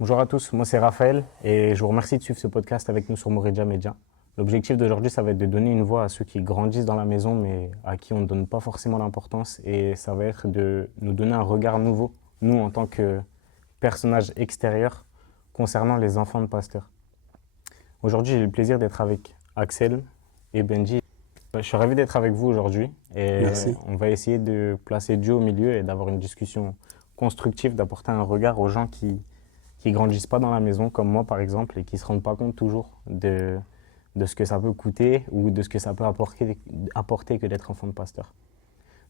Bonjour à tous, moi c'est Raphaël et je vous remercie de suivre ce podcast avec nous sur Moridja Media. L'objectif d'aujourd'hui, ça va être de donner une voix à ceux qui grandissent dans la maison mais à qui on ne donne pas forcément d'importance, et ça va être de nous donner un regard nouveau, nous en tant que personnages extérieurs, concernant les enfants de pasteurs. Aujourd'hui, j'ai le plaisir d'être avec Axel et Benji. Je suis ravi d'être avec vous aujourd'hui et Merci. on va essayer de placer Dieu au milieu et d'avoir une discussion constructive, d'apporter un regard aux gens qui grandissent pas dans la maison, comme moi par exemple, et qui se rendent pas compte toujours de ce que ça peut coûter ou de ce que ça peut apporter que d'être enfant de pasteur.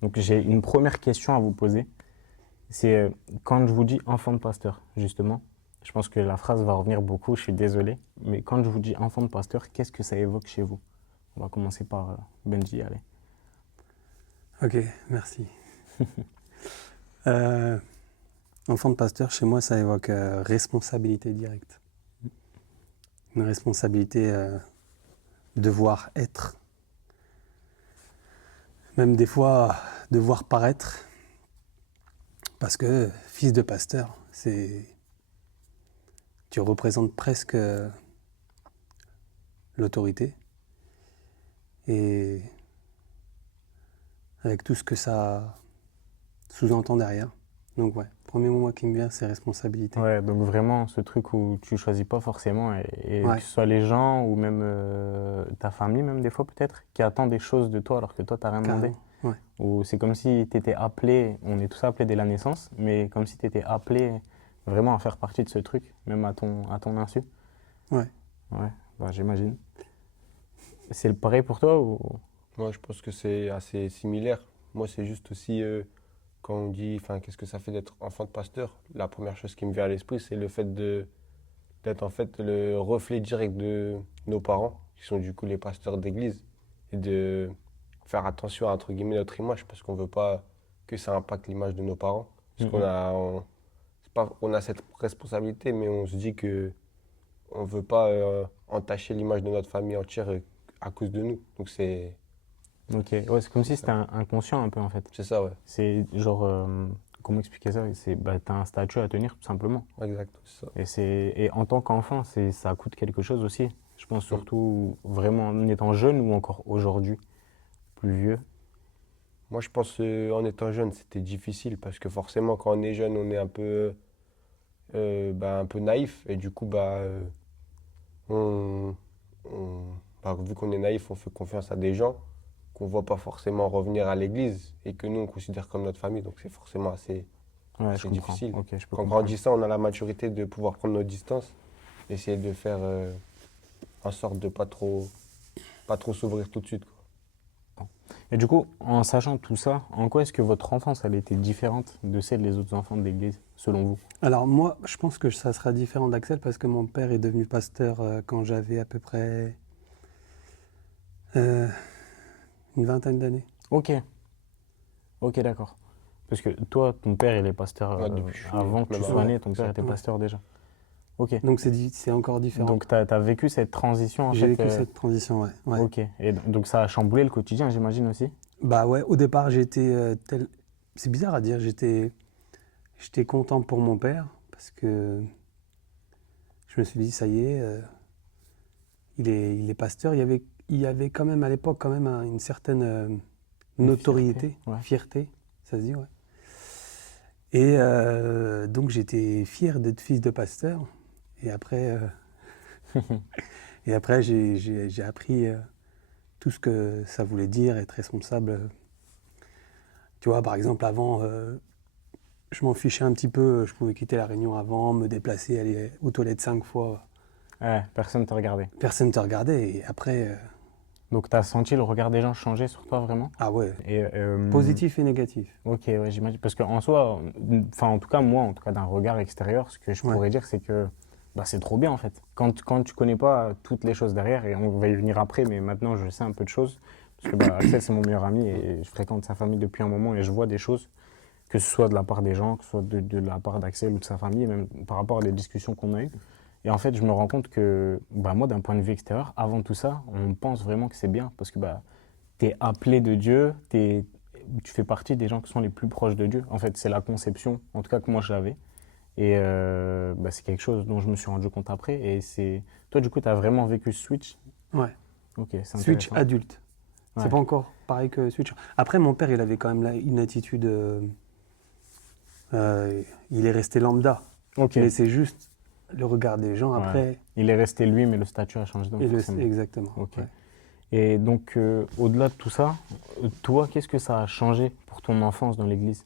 Donc j'ai une première question à vous poser. C'est quand je vous dis enfant de pasteur, justement, je pense que la phrase va revenir beaucoup, je suis désolé, mais quand je vous dis enfant de pasteur, qu'est-ce que ça évoque chez vous? On va commencer par Benji, allez. Ok, merci. Euh, Enfant de pasteur, chez moi, ça évoque responsabilité directe. Une responsabilité, devoir être, même des fois devoir paraître, parce que fils de pasteur, tu représentes presque l'autorité, et avec tout ce que ça sous-entend derrière. Donc ouais, premier mot qui me vient, c'est responsabilité. Ouais, donc vraiment ce truc où tu choisis pas forcément, et Ouais, que ce soit les gens ou même ta famille, même des fois peut-être, qui attend des choses de toi alors que toi t'as rien demandé. carrément. Ouais, Ou c'est comme si tu étais appelé, on est tous appelés dès la naissance, mais comme si tu étais appelé vraiment à faire partie de ce truc, même à ton insu. ouais. Ouais, bah, j'imagine. C'est le pareil pour toi ou... Moi, je pense que c'est assez similaire. Moi, c'est juste aussi, quand on dit, enfin, qu'est-ce que ça fait d'être enfant de pasteur? La première chose qui me vient à l'esprit, c'est le fait d'être en fait le reflet direct de nos parents, qui sont du coup les pasteurs d'église, et de faire attention à, entre guillemets, notre image, parce qu'on veut pas que ça impacte l'image de nos parents. Parce qu'on Mhm. a, c'est pas, on a cette responsabilité, mais on se dit que on veut pas entacher l'image de notre famille entière à cause de nous. Donc Ok, ouais, c'est comme c'est si ça. c'était inconscient un peu en fait. C'est ça, ouais. C'est genre, comment expliquer ça? C'est, bah, t'as un statut à tenir tout simplement. Exact, c'est ça. Et en tant qu'enfant, ça coûte quelque chose aussi. Je pense Mm. surtout vraiment en étant jeune ou encore aujourd'hui, plus vieux. Moi, je pense en étant jeune, c'était difficile parce que forcément, quand on est jeune, on est un peu naïf et du coup, on, on- vu qu'on est naïf, on fait confiance à des gens qu'on voit pas forcément revenir à l'église et que nous, on considère comme notre famille. Donc, c'est forcément Ouais, je assez comprends. difficile. Ok, je peux Qu'en comprendre. grandissant, on a la maturité de pouvoir prendre nos distances, essayer de faire en sorte de pas trop s'ouvrir tout de suite, quoi. Et du coup, en sachant tout ça, en quoi est-ce que votre enfance elle était différente de celle des autres enfants de l'église, selon vous? Alors moi, je pense que ça sera différent d'Axel parce que mon père est devenu pasteur quand j'avais à peu près euh, une vingtaine d'années. Ok, ok, d'accord. Parce que toi, ton père, il est pasteur Ouais, depuis que je suis né, avant que tu même sois avant. Ouais, né, ton père était ouais. pasteur déjà. Ok. Donc c'est encore différent. Donc, tu as vécu cette transition en J'ai fait. vécu cette transition, ouais. Ouais. Ok. Et donc, ça a chamboulé le quotidien, j'imagine aussi. Bah ouais, au départ j'étais c'est bizarre à dire, j'étais content pour mon père parce que je me suis dit ça y est, il est pasteur. Il y avait quand même à l'époque quand même une certaine Une fierté. notoriété, Ouais. fierté, ça se dit, ouais. Et donc j'étais fier d'être fils de pasteur. Et après, j'ai appris tout ce que ça voulait dire être responsable. Tu vois, par exemple, avant, je m'en fichais un petit peu. Je pouvais quitter la réunion avant, me déplacer, aller aux toilettes 5 fois. Ouais, personne te regardait. Personne ne te regardait. Et après, Donc, tu as senti le regard des gens changer sur toi vraiment? ah ouais, Et, positif et négatif. ok, ouais, j'imagine. Parce qu'en soi, enfin, en tout cas, moi, en tout cas, d'un regard extérieur, ce que je Ouais, pourrais dire, c'est que bah, c'est trop bien, en fait. Quand tu connais pas toutes les choses derrière, et on va y venir après, mais maintenant, je sais un peu de choses. Parce que bah, Axel, c'est mon meilleur ami et je fréquente sa famille depuis un moment et je vois des choses, que ce soit de la part des gens, que ce soit de la part d'Axel ou de sa famille, et même par rapport à des discussions qu'on a eues. Et en fait, je me rends compte que bah, moi, d'un point de vue extérieur, avant tout ça, on pense vraiment que c'est bien. Parce que bah, tu es appelé de Dieu, tu fais partie des gens qui sont les plus proches de Dieu. En fait, c'est la conception, en tout cas que moi je l'avais. Et c'est quelque chose dont je me suis rendu compte après. Et toi, du coup, tu as vraiment vécu ce switch. Ouais. Ok, c'est Switch intéressant. adulte. Ouais. C'est pas encore pareil que Switch. Après, mon père, il avait quand même une attitude. Il est resté lambda. Ok. Mais c'est juste le regard des gens Ouais. après. Il est resté lui, mais le statut a changé. Donc forcément. Exactement. Ok. Ouais. Et donc, au-delà de tout ça, toi, qu'est-ce que ça a changé pour ton enfance dans l'église?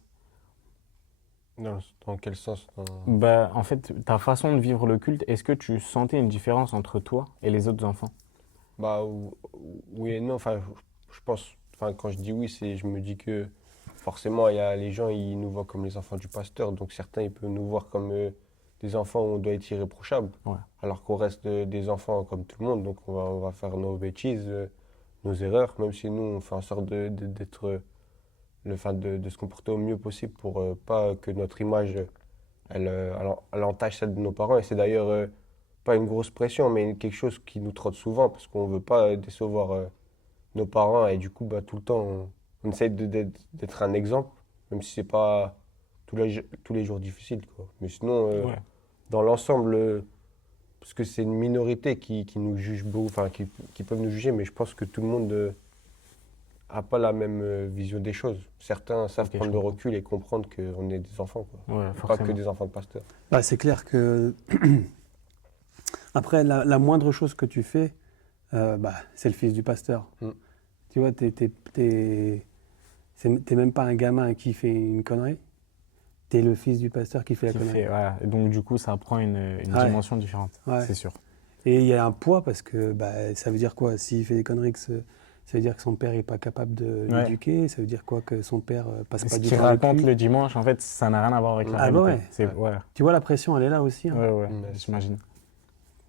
Dans quel sens? En fait, ta façon de vivre le culte, est-ce que tu sentais une différence entre toi et les autres enfants? Bah, oui et non. Enfin, je pense, enfin, quand je dis oui, je me dis que forcément, il y a les gens, ils nous voient comme les enfants du pasteur. Donc certains, ils peuvent nous voir comme des enfants où on doit être irréprochable. Ouais. Alors qu'on reste des enfants comme tout le monde. Donc on va faire nos bêtises, nos erreurs, même si nous, on fait en sorte d'être, de se comporter au mieux possible pour pas que notre image, elle entache celle de nos parents. Et c'est d'ailleurs pas une grosse pression, mais quelque chose qui nous trotte souvent parce qu'on veut pas décevoir nos parents. Et du coup, bah, tout le temps, on essaie d'être un exemple, même si c'est pas tous les jours difficile, quoi. Mais sinon, Ouais. dans l'ensemble, parce que c'est une minorité qui nous juge beaucoup, enfin qui peuvent nous juger, mais je pense que tout le monde a pas la même vision des choses. Certains savent Ok, je prendre le comprends. recul et comprendre qu'on est des enfants, quoi. Ouais, Pas que forcément. des enfants de pasteur. Bah, c'est clair que. Après, la moindre chose que tu fais, c'est le fils du pasteur. Mm. Tu vois, t'es même pas un gamin qui fait une connerie. T'es le fils du pasteur qui fait la connerie. Voilà. Et donc, du coup, ça prend une Ouais. dimension différente, Ouais. c'est sûr. Et il y a un poids parce que ça veut dire quoi? S'il fait des conneries, ça veut dire que son père n'est pas capable de Ouais. l'éduquer. Ça veut dire quoi? Que son père passe Ce pas du qu'il temps avec raconte lui. le dimanche, en fait, ça n'a rien à voir avec la Ah bah réalité. ouais. C'est, Ouais. ouais, Tu vois, la pression, elle est là aussi. Hein. ouais, Ouais, j'imagine.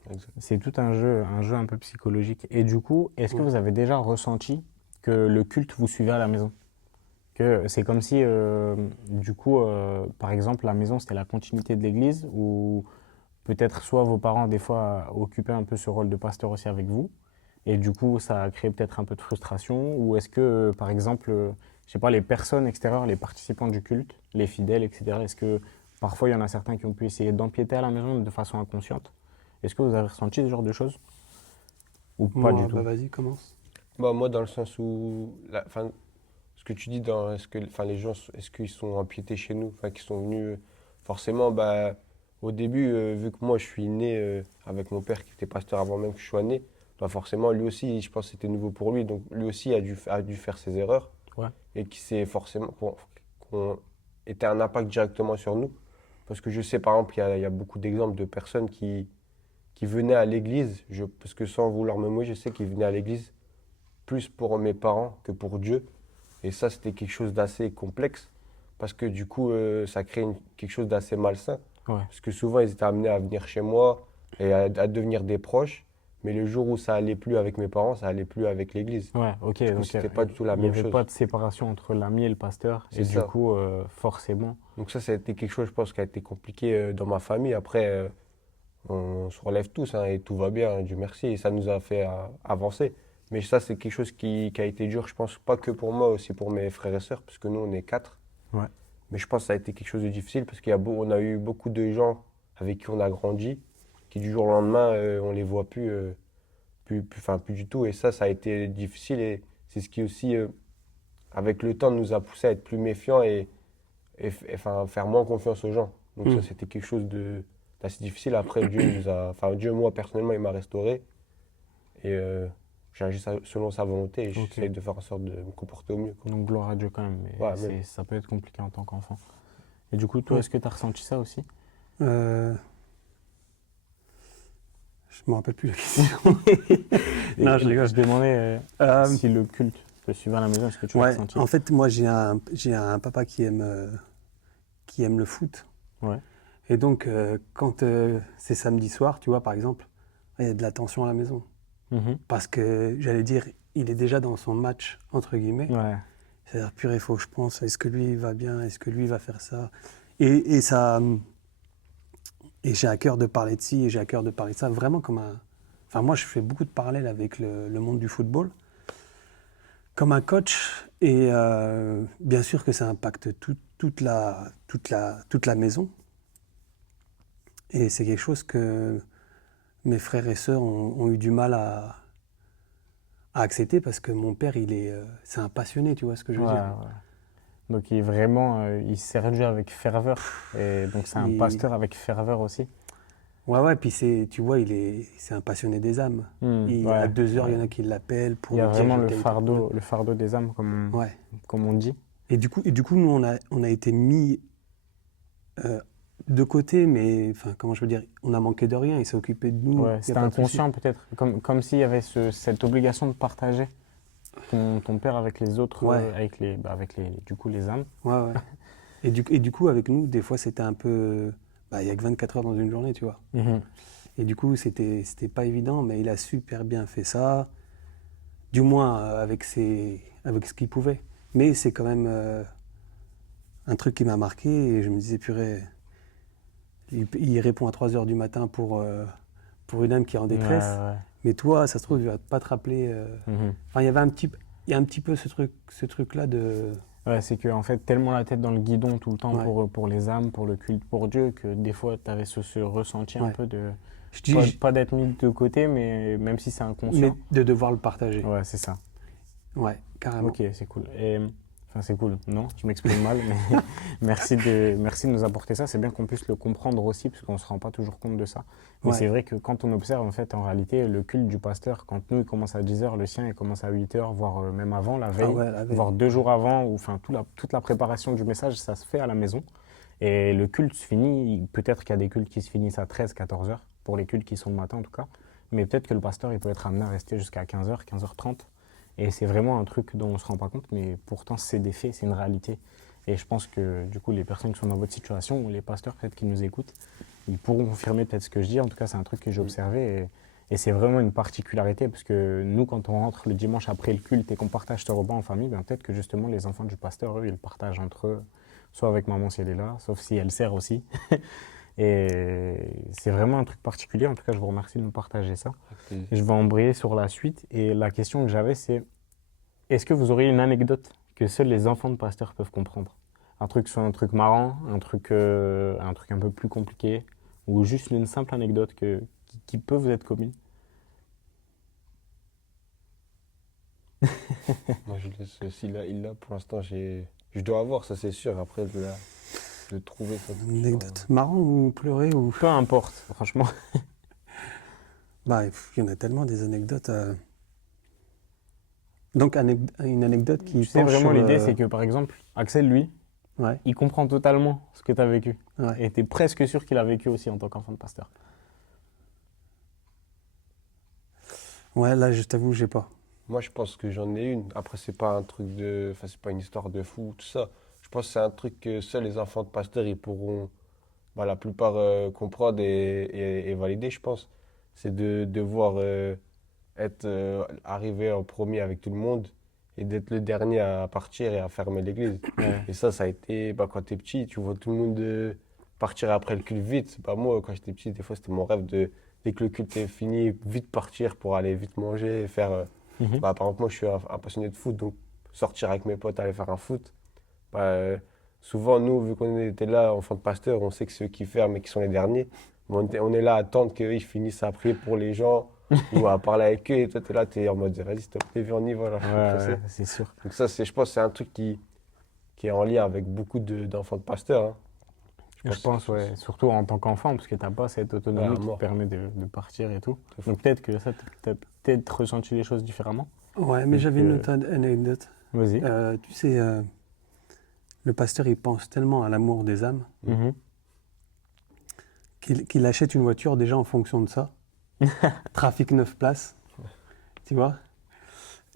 Exact. C'est tout un jeu un peu psychologique. Et du coup, est-ce que Ouais. vous avez déjà ressenti que le culte vous suivait à la maison? Que c'est comme si, du coup, par exemple, la maison, c'était la continuité de l'église, ou peut-être soit vos parents, des fois, occupaient un peu ce rôle de pasteur aussi avec vous, et du coup, ça a créé peut-être un peu de frustration, ou est-ce que, par exemple, je sais pas, les personnes extérieures, les participants du culte, les fidèles, etc., est-ce que parfois, il y en a certains qui ont pu essayer d'empiéter à la maison de façon inconsciente? Est-ce que vous avez ressenti ce genre de choses? Ou pas du Moi, tout? vas-y, commence. Bah, moi, dans le sens où, ce que tu dis, les gens, est-ce qu'ils sont empiétés chez nous, enfin, qu'ils sont venus, forcément, bah, au début, vu que moi, je suis né avec mon père qui était pasteur avant même que je sois né, bah, forcément, lui aussi, je pense que c'était nouveau pour lui, donc lui aussi a dû faire ses erreurs, Ouais. et qui s'est forcément, qu'on était un impact directement sur nous, parce que je sais, par exemple, il y a beaucoup d'exemples de personnes qui venaient à l'église, parce que sans vouloir me mouiller, je sais qu'ils venaient à l'église plus pour mes parents que pour Dieu. Et ça, c'était quelque chose d'assez complexe, parce que du coup, ça crée quelque chose d'assez malsain. Ouais. Parce que souvent, ils étaient amenés à venir chez moi et à devenir des proches. Mais le jour où ça allait plus avec mes parents, ça allait plus avec l'église. Ouais, ok. Du coup, Donc, c'était pas du tout la il n'y même avait chose. pas de séparation entre l'ami et le pasteur. C'est Et du ça. coup, forcément. Donc ça a été quelque chose, je pense, qui a été compliqué dans ma famille. Après, on se relève tous hein, et tout va bien, Dieu merci. Et ça nous a fait avancer. Mais ça, c'est quelque chose qui a été dur, je pense, pas que pour moi, aussi pour mes frères et sœurs, parce que nous, on est 4. Ouais. Mais je pense que ça a été quelque chose de difficile, parce on a eu beaucoup de gens avec qui on a grandi, qui du jour au lendemain, on les voit plus du tout. Et ça a été difficile. Et c'est ce qui aussi, avec le temps, nous a poussé à être plus méfiants et faire moins confiance aux gens. Donc ça, c'était quelque chose d'assez difficile. Après, Dieu, moi, personnellement, il m'a restauré. Et j'ai agi selon sa volonté et Ok. j'essaie de faire en sorte de me comporter au mieux, quoi. Donc, gloire à Dieu quand même. Mais Ouais, même. ça peut être compliqué en tant qu'enfant. Et du coup, toi, Ouais. est-ce que tu as ressenti ça aussi? Je me rappelle plus la question. Non, je rigole. Je demandais Euh, si le culte te suivait à la maison, est-ce que tu l'as Ouais, ressenti? en fait, moi, j'ai un papa qui aime le foot. Ouais. Et donc, quand c'est samedi soir, tu vois, par exemple, il y a de la tension à la maison. Mhm. Parce que, j'allais dire, il est déjà dans son match, entre guillemets. Ouais. C'est-à-dire, purée, il faut que je pense, est-ce que lui, il va bien? Est-ce que lui, il va faire ça? Et ça... Et j'ai à cœur de parler de ci, et j'ai à cœur de parler de ça, vraiment comme un... Enfin, moi, je fais beaucoup de parallèles avec le monde du football. Comme un coach, et bien sûr que ça impacte toute la maison. Et c'est quelque chose que mes frères et sœurs ont eu du mal à accepter parce que mon père, c'est un passionné, tu vois ce que je veux Ouais, dire. ouais. Donc il est vraiment, il sert Dieu avec ferveur. Et donc c'est un Il- pasteur avec ferveur aussi. Ouais, puis tu vois, c'est un passionné des âmes. À Ouais, 2 heures, il y ouais. en a qui l'appellent Il pour y a lui dire vraiment j'ai tel problème. le fardeau des âmes, Ouais. comme on dit. Et du coup, nous, on a été mis euh, de côté, mais enfin, comment je veux dire, on a manqué de rien. Il s'est occupé de nous, Ouais, il n'y a c'était pas de souci. inconscient peut-être, comme s'il y avait cette obligation de partager ton père avec les autres, Ouais, avec du coup, les âmes. ouais. Et du coup, avec nous, des fois, c'était un peu. Bah, il n'y a que 24 heures dans une journée, tu vois. Mhm. Et du coup, c'était pas évident, mais il a super bien fait ça, du moins avec ce qu'il pouvait. Mais c'est quand même un truc qui m'a marqué et je me disais, purée, il répond à 3 heures du matin pour une âme qui est en Ouais, détresse, ouais. mais toi, ça se trouve, il va pas te rappeler. Mhm. Enfin, il y a un petit peu ce truc-là de. Ouais, c'est que en fait, tellement la tête dans le guidon tout le temps Ouais, pour les âmes, pour le culte, pour Dieu, que des fois, tu avais ce ressenti un ouais. peu de, Je dis, pas d'être mis de côté, mais même si c'est mais inconscient. de devoir le partager. Ouais, c'est ça. Ouais, carrément. Ok, c'est cool. Et, enfin, c'est cool. Non, je m'exprime mal, mais merci de nous apporter ça. C'est bien qu'on puisse le comprendre aussi, parce qu'on ne se rend pas toujours compte de ça. Mais Ouais. c'est vrai que quand on observe, en fait, en réalité, le culte du pasteur, quand nous, il commence à 10 h, le sien, il commence à 8 h, voire même avant, la Ah veille, ouais, la veille. voire 2 jours avant, ou enfin, toute la préparation du message, ça se fait à la maison. Et le culte se finit, peut-être qu'il y a des cultes qui se finissent à 13, 14 h, pour les cultes qui sont le matin en tout cas. Mais peut-être que le pasteur, il peut être amené à rester jusqu'à 15 h, 15 h 30. Et c'est vraiment un truc dont on ne se rend pas compte, mais pourtant c'est des faits, c'est une réalité. Et je pense que du coup, les personnes qui sont dans votre situation, ou les pasteurs peut-être qui nous écoutent, ils pourront confirmer peut-être ce que je dis. En tout cas, c'est un truc que j'ai observé et c'est vraiment une particularité parce que nous, quand on rentre le dimanche après le culte et qu'on partage ce repas en famille, ben, peut-être que justement les enfants du pasteur, eux, ils le partagent entre eux, soit avec maman si elle est là, sauf si elle sert aussi. Et c'est vraiment un truc particulier. En tout cas, je vous remercie de nous partager ça. Avec plaisir. Je vais embrayer sur la suite. Et la question que j'avais, c'est est-ce que vous auriez une anecdote que seuls les enfants de pasteurs peuvent comprendre? Un truc, soit un truc marrant, un truc un peu plus compliqué, ou juste une simple anecdote qui peut vous être commune? Moi, je laisse s'il a, il l'a. Pour l'instant, je dois avoir, ça c'est sûr. Après, de trouver ça. Une anecdote marrant ou pleurer ou. Peu importe, franchement. Bah, il y en a tellement des anecdotes. Donc, une anecdote qui Tu sais, penche vraiment, sur l'idée, le. c'est que par exemple, Axel, lui, Ouais, il comprend totalement ce que tu as vécu. ouais. Et tu es presque sûr qu'il a vécu aussi en tant qu'enfant de pasteur. Ouais, là, je t'avoue, j'ai pas. Moi, je pense que j'en ai une. Après, c'est pas un truc de. Enfin, c'est pas une histoire de fou, tout ça. Je pense que c'est un truc que seuls les enfants de pasteurs, ils pourront, bah, la plupart, comprendre et valider, je pense. C'est de devoir être arrivé en premier avec tout le monde et d'être le dernier à partir et à fermer l'église. Ouais. Et ça a été, bah, quand t'es petit, tu vois tout le monde partir après le culte vite. Bah, moi, quand j'étais petit, des fois, c'était mon rêve de, dès que le culte est fini, vite partir pour aller vite manger et faire. Mhm. Bah, par exemple, moi, je suis un passionné de foot, donc sortir avec mes potes, aller faire un foot. Bah, souvent, nous, vu qu'on était là, enfants de pasteur, on sait que ceux qui ferment et qui sont les derniers, mais on est là à attendre qu'ils finissent à prier pour les gens ou à parler avec eux. Et toi, t'es là, t'es en mode, vas-y, s'il te plaît, viens, on y va, là, je suis pressé. Ouais, c'est sûr. Donc ça, je pense que c'est un truc qui est en lien avec beaucoup d'enfants de pasteurs, hein. Je pense, ouais, surtout en tant qu'enfant, parce que tu n'as pas cette autonomie Ouais, à qui te mort. permet de partir et tout. De fou. Donc peut-être que ça, tu as peut-être ressenti les choses différemment. Ouais, mais Donc, j'avais une autre anecdote. Vas-y. Tu sais, le pasteur, il pense tellement à l'amour des âmes Mhm. qu'il achète une voiture déjà en fonction de ça. Trafic 9 places, tu vois.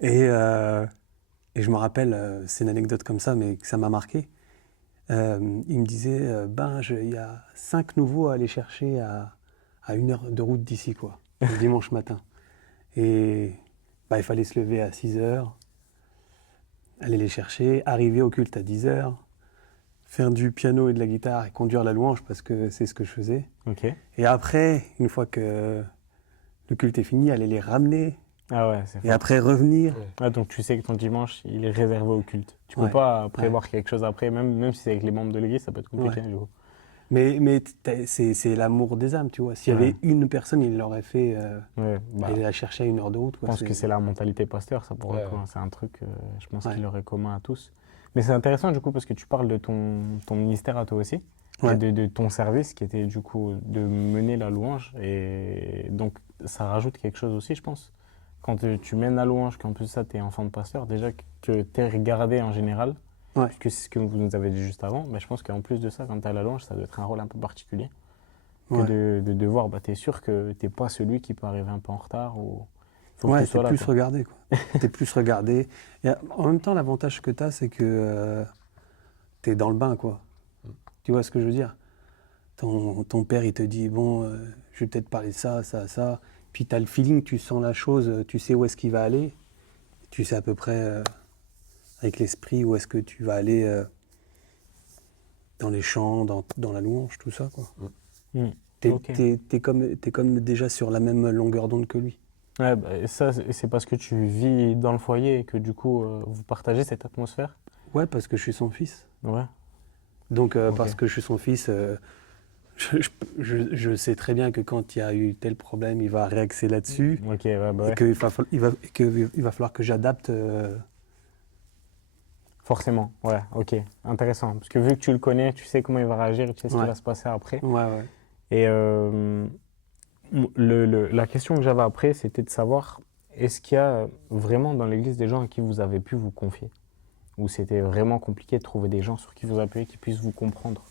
Et je me rappelle, c'est une anecdote comme ça, mais que ça m'a marqué. Il me disait, il y a 5 nouveaux à aller chercher à 1 heure de route d'ici, quoi, le dimanche matin. Et il fallait se lever à 6 heures, aller les chercher, arriver au culte à 10 heures, faire du piano et de la guitare et conduire la louange parce que c'est ce que je faisais. Ok. Et après, une fois que le culte est fini, aller les ramener Ah ouais, c'est et fort. après revenir. Ouais. Ah, donc tu sais que ton dimanche, il est réservé au culte. Tu peux Ouais. pas prévoir quelque chose après, même si c'est avec les membres de l'église, ça peut être compliqué. Du coup. Mais c'est l'amour des âmes, tu vois. S'il y Ouais. avait une personne, il l'aurait fait, Ouais, bah, aller la chercher à 1 heure de route, je quoi. pense que c'est la mentalité pasteur, ça pour le Ouais. coup, hein. C'est un truc, je pense Ouais. qu'il aurait commun à tous. Mais c'est intéressant du coup parce que tu parles de ton ministère à toi aussi et Ouais. de ton service qui était du coup de mener la louange. Et donc ça rajoute quelque chose aussi, je pense. Quand tu mènes la louange, qu'en plus de ça, tu es enfant de pasteur, déjà que tu es regardé en général, Ouais. puisque c'est ce que vous nous avez dit juste avant, mais je pense qu'en plus de ça, quand tu as la louange, ça doit être un rôle un peu particulier. Que Ouais. de voir, bah, tu es sûr que tu n'es pas celui qui peut arriver un peu en retard ou il faut que Ouais, tu t'es sois là. plus Quoi. regardé, quoi. T'es plus regardé. Et en même temps, l'avantage que t'as, c'est que t'es dans le bain, quoi. Tu vois ce que je veux dire? Ton père, il te dit, bon, je vais peut-être parler de ça, ça, ça. Puis t'as le feeling, tu sens la chose, tu sais où est-ce qu'il va aller. Tu sais à peu près, avec l'esprit, où est-ce que tu vas aller dans les chants, dans la louange, tout ça, quoi. Hmm. T'es, Ok. t'es comme déjà sur la même longueur d'onde que lui. Ouais, bah, et ça, c'est parce que tu vis dans le foyer et que du coup, vous partagez cette atmosphère. Ouais, parce que je suis son fils. Ouais, Donc, ok. parce que je suis son fils, je sais très bien que quand il y a eu tel problème, il va réaxer là-dessus Ok, ouais, bah et ouais. qu'il va falloir que j'adapte. Forcément, ouais, ok. Intéressant. Parce que vu que tu le connais, tu sais comment il va réagir, tu sais ce qui Ouais, va se passer après. ouais, ouais. Et la question que j'avais après, c'était de savoir, est-ce qu'il y a vraiment dans l'église des gens à qui vous avez pu vous confier? Ou c'était vraiment compliqué de trouver des gens sur qui vous appuyer, qui puissent vous comprendre?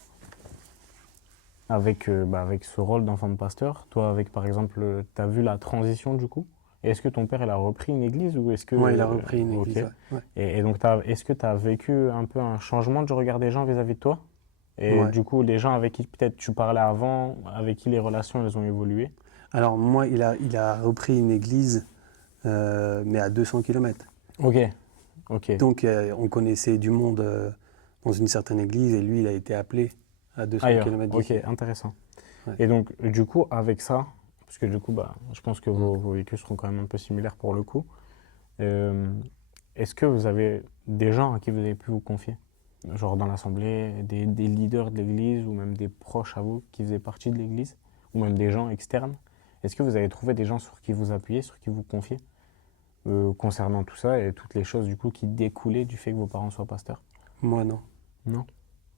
Avec ce rôle d'enfant de pasteur, toi, avec par exemple, tu as vu la transition du coup? Et est-ce que ton père, il a repris une église ou est-ce que. Ouais, il a repris une Ok. église. Ouais, ouais. Et donc, est-ce que tu as vécu un peu un changement du regard des gens vis-à-vis de toi? Et Ouais. du coup, les gens avec qui peut-être tu parlais avant, avec qui les relations elles ont évolué? Alors, moi, il a repris une église, mais à 200 km. Ok, ok. Donc, on connaissait du monde dans une certaine église et lui, il a été appelé à 200 Ailleurs, km ok, d'ici. intéressant. Ouais. Et donc, du coup, avec ça, parce que du coup, bah, je pense que Mm. vos vécus seront quand même un peu similaires pour le coup, euh, est-ce que vous avez des gens à qui vous avez pu vous confier? Genre dans l'assemblée, des leaders de l'église ou même des proches à vous qui faisaient partie de l'église, ou même des gens externes? Est-ce que vous avez trouvé des gens sur qui vous appuyer, sur qui vous confier, concernant tout ça et toutes les choses du coup qui découlaient du fait que vos parents soient pasteurs? Moi, non. Non?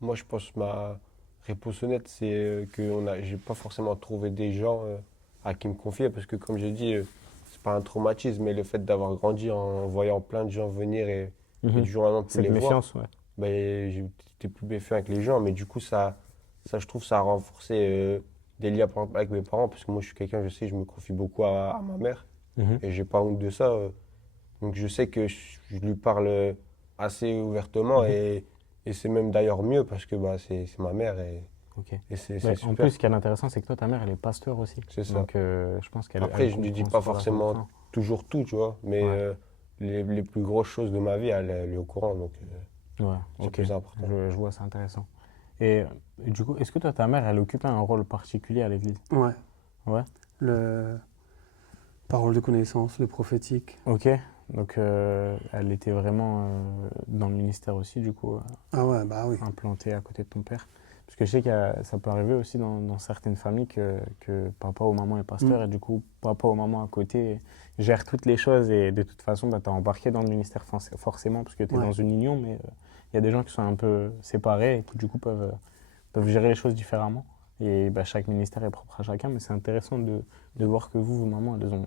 Moi, je pense que ma réponse honnête, c'est que j'ai pas forcément trouvé des gens à qui me confier parce que, comme j'ai dit, c'est pas un traumatisme, mais le fait d'avoir grandi en voyant plein de gens venir et Mhm. du jour au lendemain plus Cette les voir, méfiance, ouais. ben, j'étais plus méfiant avec les gens, mais du coup, je trouve, ça a renforcé des liens par exemple, avec mes parents parce que moi, je suis quelqu'un, je sais, je me confie beaucoup à ma mère Mhm. et j'ai pas honte de ça. Donc, je sais que je lui parle assez ouvertement Mhm. et c'est même d'ailleurs mieux parce que bah, c'est ma mère Ok. et c'est Ouais, en plus, super. ce qui est intéressant, c'est que toi, ta mère, elle est pasteur aussi. C'est ça. Donc, je pense qu'elle Après, elle je ne lui dis comprend pas ce rôle à forcément 100%. toujours tout, tu vois, mais Ouais, les plus grosses choses de ma vie, elle est au courant, donc ouais, c'est le ok. plus important. Je vois, c'est intéressant. Et du coup, est-ce que toi, ta mère, elle occupait un rôle particulier à l'église? Ouais. Ouais. Le parole de connaissance, le prophétique. Ok. Donc, elle était vraiment dans le ministère aussi, du coup, Ah ouais, bah oui. implantée à côté de ton père. Parce que je sais que ça peut arriver aussi dans certaines familles que papa ou maman est pasteur Mm. et du coup, papa ou maman à côté gère toutes les choses et de toute façon, bah, tu es embarqué dans le ministère forcément parce que tu es Ouais. dans une union, mais il y a des gens qui sont un peu séparés et qui du coup peuvent gérer les choses différemment. Et bah, chaque ministère est propre à chacun, mais c'est intéressant de voir que vous, vos mamans, elles ont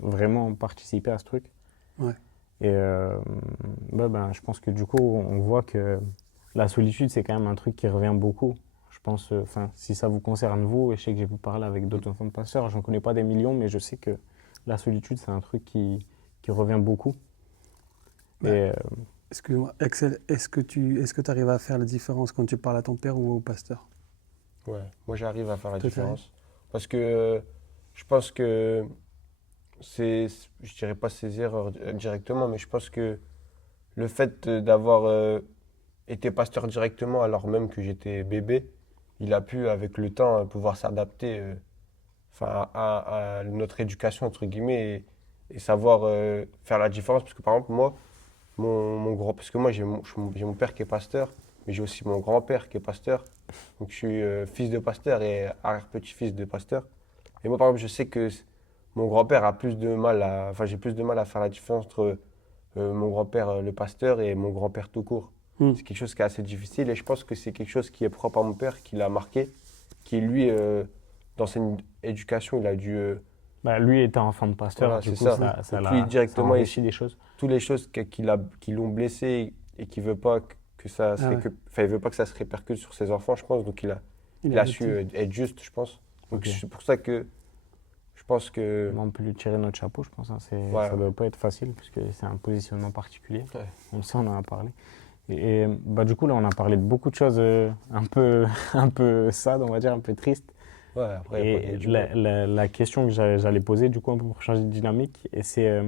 vraiment participé à ce truc. Ouais. Et ben, je pense que du coup, on voit que la solitude, c'est quand même un truc qui revient beaucoup. Je pense, enfin, si ça vous concerne vous, et je sais que j'ai pu parler avec d'autres enfants de pasteurs, j'en connais pas des millions, mais je sais que la solitude, c'est un truc qui revient beaucoup. Et Bah, excuse-moi, Axel, est-ce que tu arrives à faire la différence quand tu parles à ton père ou au pasteur? Ouais, moi j'arrive à faire la Toi, t'arrives? différence parce que je pense que je dirais pas ses erreurs directement, mais je pense que le fait d'avoir été pasteur directement alors même que j'étais bébé, il a pu avec le temps pouvoir s'adapter enfin, à notre éducation, entre guillemets, et savoir faire la différence. Parce que par exemple, moi, parce que moi j'ai mon père qui est pasteur, mais j'ai aussi mon grand-père qui est pasteur. Donc je suis fils de pasteur et arrière-petit-fils de pasteur. Et moi, par exemple, je sais que mon grand-père a plus de mal à, enfin, j'ai plus de mal à faire la différence entre mon grand-père, le pasteur, et mon grand-père tout court. Mm. C'est quelque chose qui est assez difficile et je pense que c'est quelque chose qui est propre à mon père, qui l'a marqué, qui lui, dans son éducation, il a dû, Bah, lui était enfant de pasteur, voilà, du c'est coup, ça. ça Donc lui, l'a directement, enrichi des choses. toutes les choses qui l'ont blessé et qui veut pas que ça se Ah ouais. enfin, il veut pas que ça se répercute sur ses enfants, je pense. Donc il a a su être juste, je pense. Donc Ok. c'est pour ça que je pense que On peut lui tirer notre chapeau, je pense. Hein. Ouais. Ça ne doit pas être facile, puisque c'est un positionnement particulier. Ouais. On le sait, on en a parlé. Bah, du coup, là, on a parlé de beaucoup de choses un peu, un peu sad, on va dire, un peu tristes. ouais, après, il y a Et du bon. la question que j'allais poser, du coup, un peu pour changer de dynamique, et c'est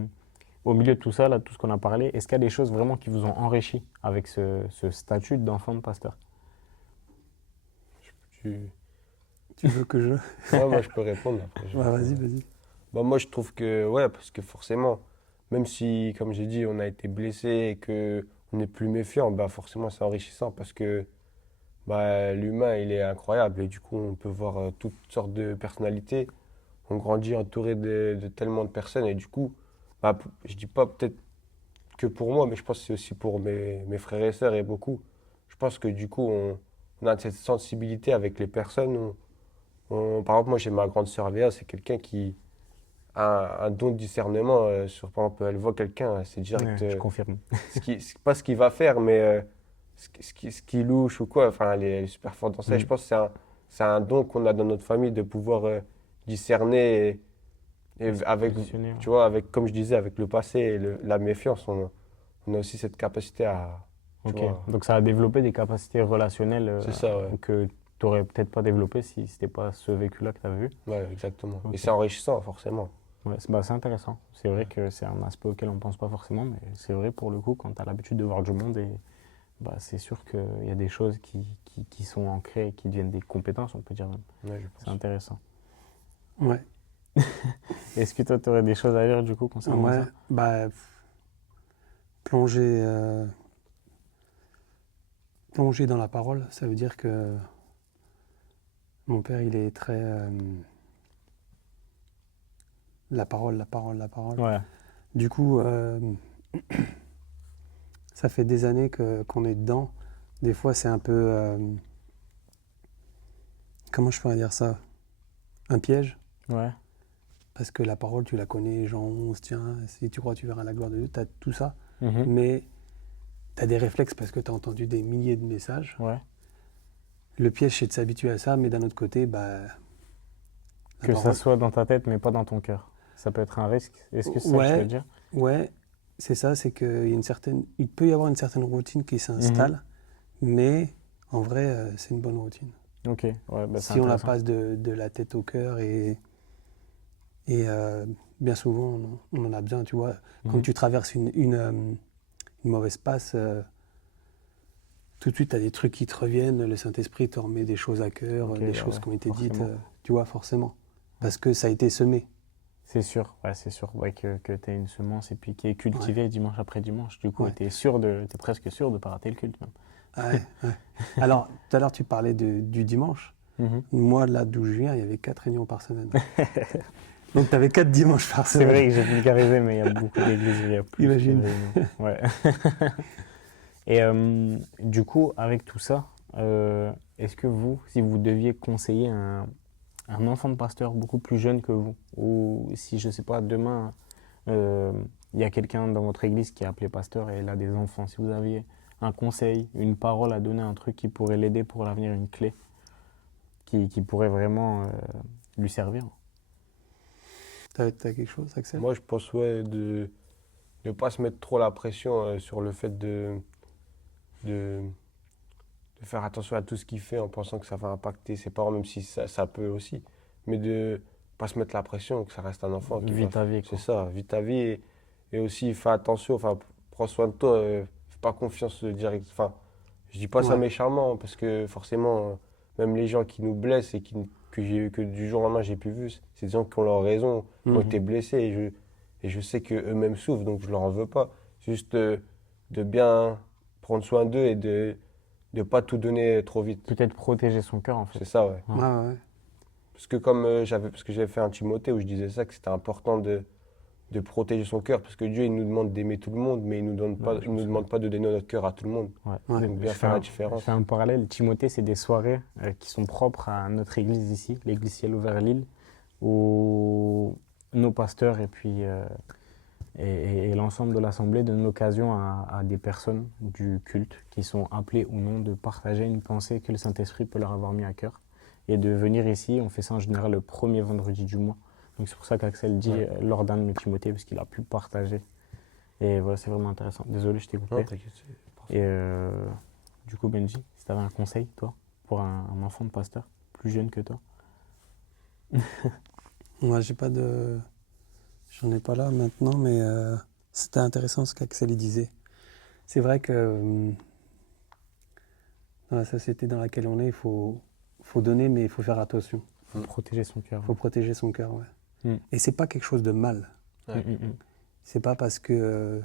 au milieu de tout ça, là, tout ce qu'on a parlé, est-ce qu'il y a des choses vraiment qui vous ont enrichi avec ce statut d'enfant de pasteur? Tu- Tu veux que je... Ouais, moi je peux répondre après. Ouais, vas-y, vas-y. Bah, moi je trouve que, ouais, parce que forcément, même si, comme j'ai dit, on a été blessé et que on est plus méfiant, bah forcément c'est enrichissant parce que bah, l'humain il est incroyable et du coup on peut voir toutes sortes de personnalités. On grandit entouré de tellement de personnes et du coup, bah, je dis pas peut-être que pour moi, mais je pense que c'est aussi pour mes frères et sœurs et beaucoup. Je pense que du coup, on a cette sensibilité avec les personnes. Par exemple, moi, j'ai ma grande sœur Léa, c'est quelqu'un qui a un don de discernement. Sur, par exemple, elle voit quelqu'un, c'est direct. Ouais, je confirme. C'est pas ce qu'il va faire, mais ce qui louche ou quoi. Enfin, elle est super forte dans ça. Et je pense que c'est un don qu'on a dans notre famille de pouvoir discerner et Se avec, positionner, ouais. tu vois, avec, comme je disais, avec le passé et la méfiance, on a aussi cette capacité à, tu Ok, vois, donc ça a développé des capacités relationnelles c'est ça, ouais. que tu n'aurais peut-être pas développées si c'était pas ce vécu-là que tu avais vu. Ouais, exactement. Ok. Et c'est enrichissant, forcément. Ouais, c'est intéressant. C'est vrai que c'est un aspect auquel on ne pense pas forcément, mais c'est vrai pour le coup, quand tu as l'habitude de voir du monde, et, bah, c'est sûr qu'il y a des choses qui sont ancrées et qui deviennent des compétences, on peut dire même. Ouais, je C'est pense. intéressant. Ouais. Est-ce que toi, tu aurais des choses à dire du coup concernant Ouais, ça? bah, plonger, plonger dans la parole, ça veut dire que mon père, il est très... la parole, la parole, la parole. Ouais, Du coup, ça fait des années qu'on est dedans. Des fois, c'est un peu... comment je pourrais dire ça? Un piège. ouais. Parce que la parole, tu la connais, Jean 11, tiens, si tu crois tu verras la gloire de Dieu, tu as tout ça. Mhm. Mais tu as des réflexes parce que tu as entendu des milliers de messages. Ouais. Le piège, c'est de s'habituer à ça, mais d'un autre côté, bah, la Que ça parole- soit dans ta tête, mais pas dans ton cœur. Ça peut être un risque. Est-ce que c'est ça que tu Ouais. veux dire? Ouais, c'est ça, c'est qu'il y a une certaine, il peut y avoir une certaine routine qui s'installe, mais en vrai, c'est une bonne routine. Ok, ouais, bah, c'est Si on la intéressant. passe de la tête au cœur et bien souvent, on en a besoin, tu vois. Quand Mhm. tu traverses une mauvaise passe, tout de suite, tu as des trucs qui te reviennent, le Saint-Esprit te remet des choses à cœur, Ok, des bah choses ouais, qui ont été dites, forcément. tu vois, forcément. Parce que ça a été semé. C'est sûr, ouais, c'est sûr ouais, que tu as une semence et puis qui est cultivée dimanche après dimanche. Du coup, Ouais. tu es presque sûr de ne pas rater le culte même. Ah ouais, ouais. Alors, tout à l'heure, tu parlais du dimanche. Mhm. Moi, là d'où je viens, il y avait 4 réunions par semaine. Donc, tu avais 4 dimanches par C'est semaine. vrai que j'ai vulgarisé, mais il y a beaucoup d'églises où il y a plus Imagine. de réunions. Ouais. Et du coup, avec tout ça, est-ce que vous, si vous deviez conseiller un enfant de pasteur beaucoup plus jeune que vous, ou si, je sais pas, demain, euh, il y a quelqu'un dans votre église qui est appelé pasteur et il a des enfants, si vous aviez un conseil, une parole à donner, un truc qui pourrait l'aider pour l'avenir, une clé qui pourrait vraiment lui servir? T'as quelque chose, Axel? Moi, je pense, ouais, de ne pas se mettre trop la pression sur le fait de, de faire attention à tout ce qu'il fait en pensant que ça va impacter ses parents, même si ça peut aussi. Mais de pas se mettre la pression, que ça reste un enfant. Vis ta vie, quoi. C'est ça, vis ta vie. Et aussi, fais attention, enfin, prends soin de toi. Fais pas confiance direct. Enfin, je dis pas ça Ouais. méchamment, parce que forcément, même les gens qui nous blessent et que du jour au lendemain j'ai pu vu, c'est des gens qui ont leur raison, qui ont Mhm. été blessés. Et je sais qu'eux-mêmes souffrent, donc je leur en veux pas. Juste de bien prendre soin d'eux et de pas tout donner trop vite. Peut-être protéger son cœur, en fait. C'est ça, ouais. Ouais. Ouais. Parce que parce que j'avais fait un Timothée où je disais ça, que c'était important de protéger son cœur, parce que Dieu, il nous demande d'aimer tout le monde, mais il nous donne pas, Ouais, il nous demande pas de donner notre cœur à tout le monde. Ouais. Ouais. Donc bien faire la différence. Je fais un parallèle. Timothée, c'est des soirées qui sont propres à notre église ici, l'église Ciel ouvert Lille, où nos pasteurs et puis et l'ensemble de l'assemblée donnent l'occasion à des personnes du culte qui sont appelées ou non de partager une pensée que le Saint-Esprit peut leur avoir mis à cœur et de venir ici. On fait ça en général le premier vendredi du mois. Donc c'est pour ça qu'Axel dit lors d'un de mes Timothée, parce qu'il a pu partager. Et voilà, c'est vraiment intéressant. Désolé, je t'ai coupé. Non, t'inquiète, c'est parfait. Et du coup, Benji, si tu avais un conseil, toi, pour un enfant de pasteur, plus jeune que toi. Moi, j'en ai pas là maintenant, mais c'était intéressant ce qu'Axel y disait. C'est vrai que dans la société dans laquelle on est, il faut donner, mais il faut faire attention. Faut protéger son cœur. Il faut protéger son cœur, ouais. Mm. Et c'est pas quelque chose de mal. Ouais. C'est pas parce que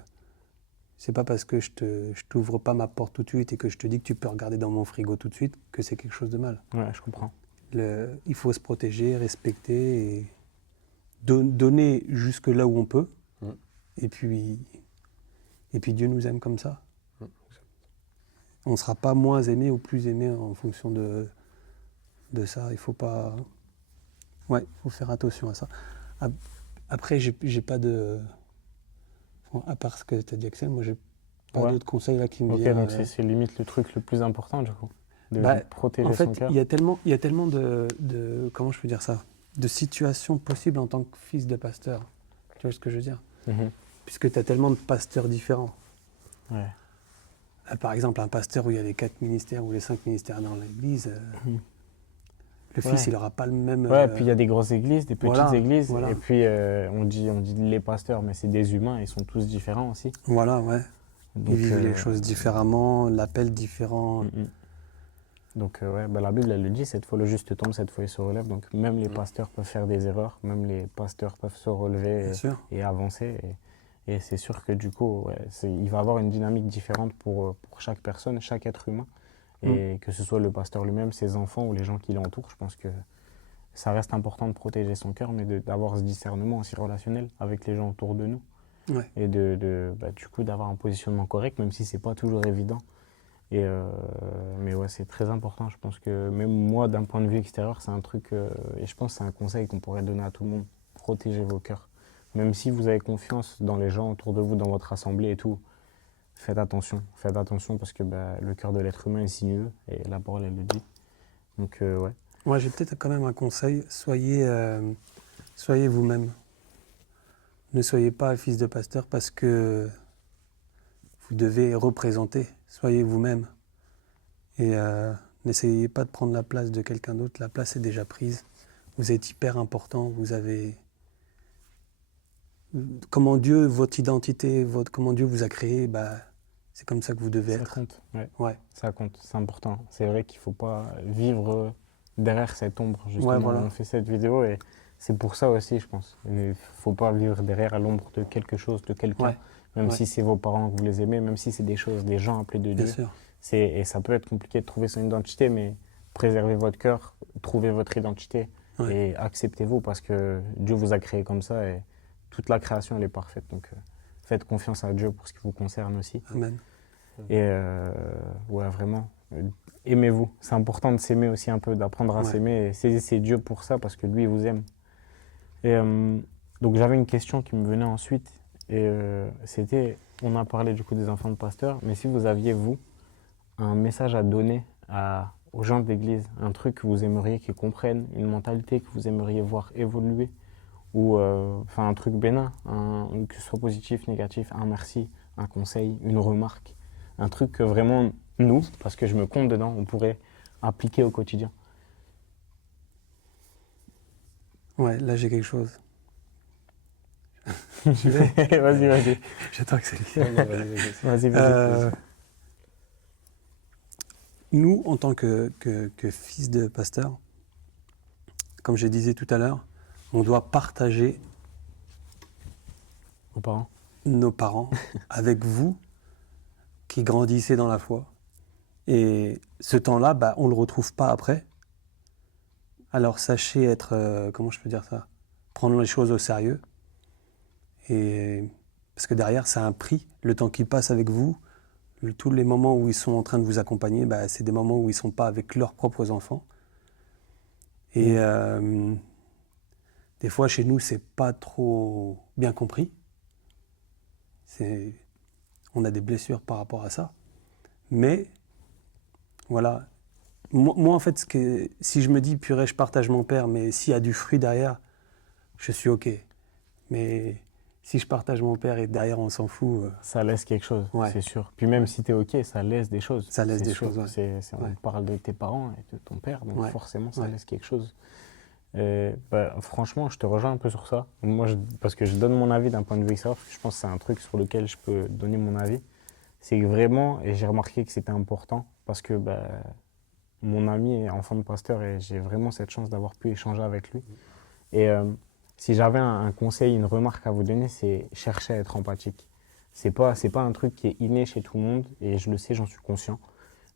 je t'ouvre pas ma porte tout de suite et que je te dis que tu peux regarder dans mon frigo tout de suite que c'est quelque chose de mal. Ouais, je comprends. Il faut se protéger, respecter et donner jusque là où on peut. Mm. Et puis Dieu nous aime comme ça. On ne sera pas moins aimé ou plus aimé en fonction de ça. Il faut pas. Ouais, il faut faire attention à ça. Après, j'ai pas de. À part ce que tu as dit, Axel, moi, j'ai pas Ouais. d'autres conseils là qui me Ok, viennent. donc c'est limite le truc le plus important, du coup, de Bah, protéger en son fait, cœur. il y a tellement de. Comment je peux dire ça? De situations possibles en tant que fils de pasteur. Tu vois ce que je veux dire? Mhm. Puisque tu as tellement de pasteurs différents. Ouais. Par exemple, un pasteur où il y a les 4 ministères ou les 5 ministères dans l'église, le fils, Ouais. il n'aura pas le même. Ouais, puis il y a des grosses églises, des petites voilà, églises, voilà. et puis on dit les pasteurs, mais c'est des humains, ils sont tous différents aussi. Voilà, ouais. Donc, Ils vivent les choses différemment, l'appel différent. mm. Donc ouais, bah, la Bible, elle le dit, cette fois le juste tombe, cette fois il se relève. Donc même les pasteurs peuvent faire des erreurs, même les pasteurs peuvent se relever Bien sûr. et avancer. Et c'est sûr que du coup, ouais, il va avoir une dynamique différente pour chaque personne, chaque être humain. Et que ce soit le pasteur lui-même, ses enfants ou les gens qui l'entourent, je pense que ça reste important de protéger son cœur, mais d'avoir ce discernement aussi relationnel avec les gens autour de nous. Ouais. Et du coup, d'avoir un positionnement correct, même si c'est pas toujours évident. Mais ouais, c'est très important. Je pense que même moi, d'un point de vue extérieur, c'est un truc, et je pense que c'est un conseil qu'on pourrait donner à tout le monde. Protégez vos cœurs. Même si vous avez confiance dans les gens autour de vous, dans votre assemblée et tout, faites attention. Faites attention parce que le cœur de l'être humain est sinueux, et la parole, elle le dit. Donc, ouais. Moi, j'ai peut-être quand même un conseil. Soyez vous-même. Ne soyez pas fils de pasteur parce que vous devez représenter. Soyez vous-même. Et n'essayez pas de prendre la place de quelqu'un d'autre. La place est déjà prise. Vous êtes hyper important. Vous avez... Comment Dieu, votre identité, comment Dieu vous a créé, c'est comme ça que vous devez Ça être. compte, ouais. Ouais. Ça compte, c'est important. C'est vrai qu'il ne faut pas vivre derrière cette ombre. Justement, voilà. on fait cette vidéo et c'est pour ça aussi, je pense. Il ne faut pas vivre derrière l'ombre de quelque chose, de quelqu'un. Ouais. Même si c'est vos parents que vous les aimez, même si c'est des choses, des gens appelés de Bien Dieu. sûr. Et ça peut être compliqué de trouver son identité, mais préservez votre cœur, trouvez votre identité et acceptez-vous parce que Dieu vous a créé comme ça et toute la création, elle est parfaite. Donc, faites confiance à Dieu pour ce qui vous concerne aussi. Amen. Et ouais, vraiment, aimez-vous. C'est important de s'aimer aussi un peu, d'apprendre à s'aimer. Et saisissez Dieu pour ça parce que lui, il vous aime. Et donc, j'avais une question qui me venait ensuite. Et c'était, on a parlé du coup des enfants de pasteurs, mais si vous aviez, vous, un message à donner aux gens de l'Église, un truc que vous aimeriez qu'ils comprennent, une mentalité que vous aimeriez voir évoluer, ou un truc bénin, que ce soit positif, négatif, un merci, un conseil, une remarque, un truc que vraiment nous, parce que je me compte dedans, on pourrait appliquer au quotidien. Ouais, là j'ai quelque chose. Vas-y. J'attends que ça Vas-y. Nous, en tant que fils de pasteur, comme je disais tout à l'heure, on doit partager Aux parents. nos parents avec vous qui grandissez dans la foi Et ce temps-là, bah, on ne le retrouve pas après. Alors sachez être, comment je peux dire ça, prendre les choses au sérieux. Et parce que derrière, ça a un prix. Le temps qu'ils passent avec vous, tous les moments où ils sont en train de vous accompagner, bah, c'est des moments où ils ne sont pas avec leurs propres enfants. Et des fois, chez nous, c'est pas trop bien compris. On a des blessures par rapport à ça. Mais, voilà. Moi en fait, si je me dis, purée, je partage mon père, mais s'il y a du fruit derrière, je suis OK. Mais si je partage mon père et derrière, on s'en fout, Ça laisse quelque chose, Ouais. c'est sûr. Puis même si tu es OK, ça laisse des choses. Ça laisse c'est des sûr. choses, ouais. On Ouais. parle de tes parents et de ton père, donc Ouais. forcément, ça Ouais. laisse quelque chose. Et, bah, franchement, je te rejoins un peu sur ça. Moi, parce que je donne mon avis d'un point de vue extérieur, parce que je pense que c'est un truc sur lequel je peux donner mon avis. C'est que vraiment, et j'ai remarqué que c'était important, parce que bah, mon ami est enfant de pasteur et j'ai vraiment cette chance d'avoir pu échanger avec lui. Et si j'avais un conseil, une remarque à vous donner, c'est chercher à être empathique. C'est pas un truc qui est inné chez tout le monde, et je le sais, j'en suis conscient.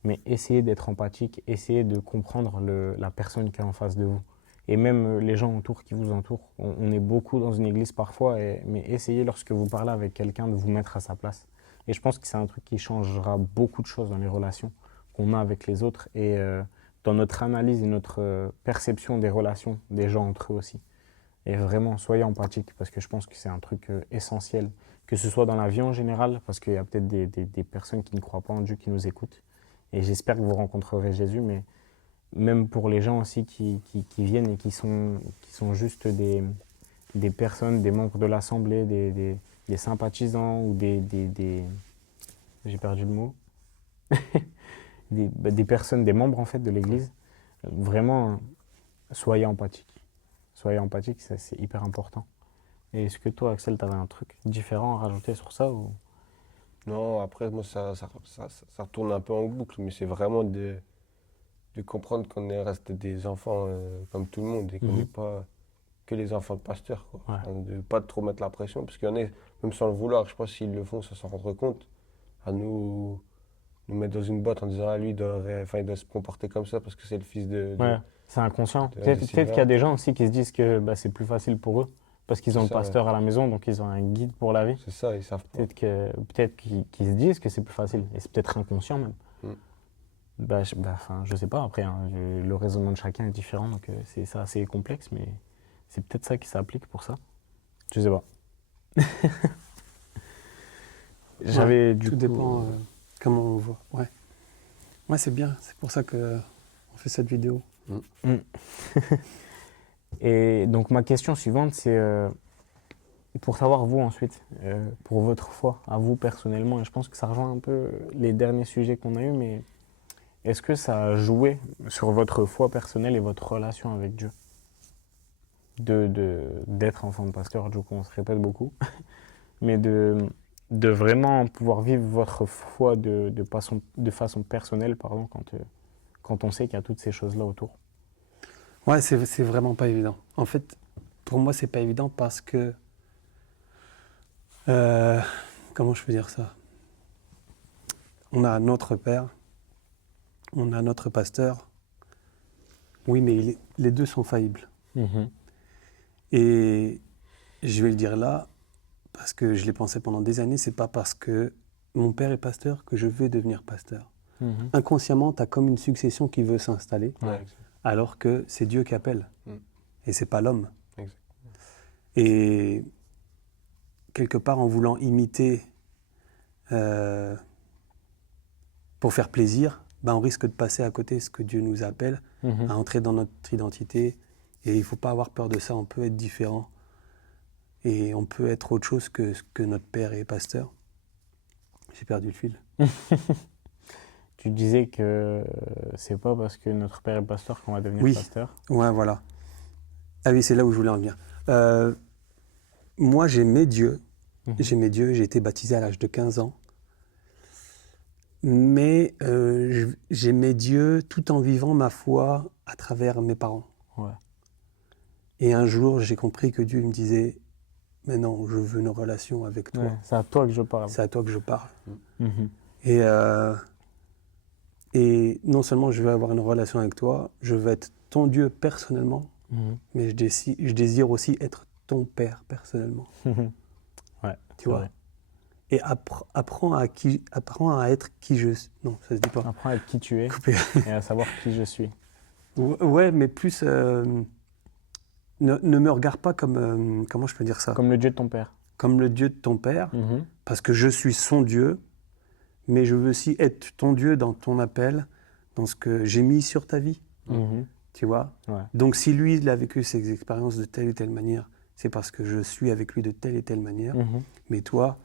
Mais essayez d'être empathique, essayez de comprendre la personne qui est en face de vous. Et même les gens autour qui vous entourent. On est beaucoup dans une église parfois, mais essayez lorsque vous parlez avec quelqu'un de vous mettre à sa place. Et je pense que c'est un truc qui changera beaucoup de choses dans les relations qu'on a avec les autres et dans notre analyse et notre perception des relations des gens entre eux aussi. Et vraiment, soyez empathique parce que je pense que c'est un truc essentiel, que ce soit dans la vie en général, parce qu'il y a peut-être des personnes qui ne croient pas en Dieu qui nous écoutent. Et j'espère que vous rencontrerez Jésus, mais même pour les gens aussi qui viennent et qui sont juste des personnes, des membres de l'Assemblée, des sympathisants ou j'ai perdu le mot, des personnes, des membres en fait de l'Église, vraiment, soyez empathiques. Soyez empathiques, c'est hyper important. Et est-ce que toi, Axel, tu avais un truc différent à rajouter sur ça ou... Non, après, moi, ça tourne un peu en boucle, mais c'est vraiment de comprendre qu'on reste des enfants comme tout le monde et qu'on n'est pas que les enfants de pasteurs, quoi. Ouais. Enfin, de pas trop mettre la pression, parce qu'il y en a, même sans le vouloir, je pense s'ils le font sans s'en rendre compte, à nous mettre dans une boîte en disant, ah, lui, il doit se comporter comme ça parce que c'est le fils Ouais, c'est inconscient. de Peut-être qu'il y a Sylvain. des gens aussi qui se disent que bah, c'est plus facile pour eux parce qu'ils C'est ont le ça, ouais. pasteur à la maison, donc ils ont un guide pour la vie. C'est ça, ils savent pas. Peut-être qu'ils se disent que c'est plus facile, et c'est peut-être inconscient même. Mm. Je sais pas, après, hein, le raisonnement de chacun est différent, donc c'est assez complexe, mais c'est peut-être ça qui s'applique pour ça. Je sais pas. J'avais du Tout coup... dépend comment on voit. Ouais. Ouais, c'est bien. C'est pour ça qu'on fait cette vidéo. Et donc ma question suivante, c'est pour savoir vous ensuite, pour votre foi, à vous personnellement, et je pense que ça rejoint un peu les derniers sujets qu'on a eus, mais est-ce que ça a joué sur votre foi personnelle et votre relation avec Dieu d'être enfant de pasteur, du coup on se répète beaucoup, mais de vraiment pouvoir vivre votre foi de façon personnelle, pardon, quand on sait qu'il y a toutes ces choses-là autour. Ouais, c'est vraiment pas évident. En fait, pour moi, c'est pas évident parce que... comment je peux dire ça? On a notre père, on a notre pasteur. Oui, mais les deux sont faillibles. Et je vais le dire là, parce que je l'ai pensé pendant des années, c'est pas parce que mon père est pasteur que je vais devenir pasteur. Inconsciemment, tu as comme une succession qui veut s'installer, Ouais, alors que c'est Dieu qui appelle. Et c'est pas l'homme. exact. Et quelque part, en voulant imiter pour faire plaisir, on risque de passer à côté de ce que Dieu nous appelle, à entrer dans notre identité. Et il ne faut pas avoir peur de ça, on peut être différent. Et on peut être autre chose que ce que notre père est pasteur. J'ai perdu le fil. Tu disais que c'est pas parce que notre père est pasteur qu'on va devenir pasteur. Ouais, voilà. Ah oui, c'est là où je voulais en venir. Moi, j'aimais Dieu. J'ai été baptisé à l'âge de 15 ans. Mais j'aimais Dieu tout en vivant ma foi à travers mes parents. Ouais. Et un jour, j'ai compris que Dieu me disait « Mais non, je veux une relation avec toi. Ouais, c'est à toi que je parle. C'est à toi que je parle. Mhm. » Et non seulement je veux avoir une relation avec toi, je veux être ton Dieu personnellement, mais je désire aussi être ton Père personnellement. Ouais, Tu c'est vois? vrai. Et apprends à être qui je suis. Non, ça se dit pas. Apprends à être qui tu es Coupé. et à savoir qui je suis. Ouais, mais plus ne me regarde pas comme comment je peux dire ça? Comme le Dieu de ton père. Comme le Dieu de ton Père, Mhm. parce que je suis son Dieu, mais je veux aussi être ton Dieu dans ton appel, dans ce que j'ai mis sur ta vie. Mhm. Tu vois? Ouais. Donc si lui, il a vécu ses expériences de telle et telle manière, c'est parce que je suis avec lui de telle et telle manière. Mhm. Mais toi,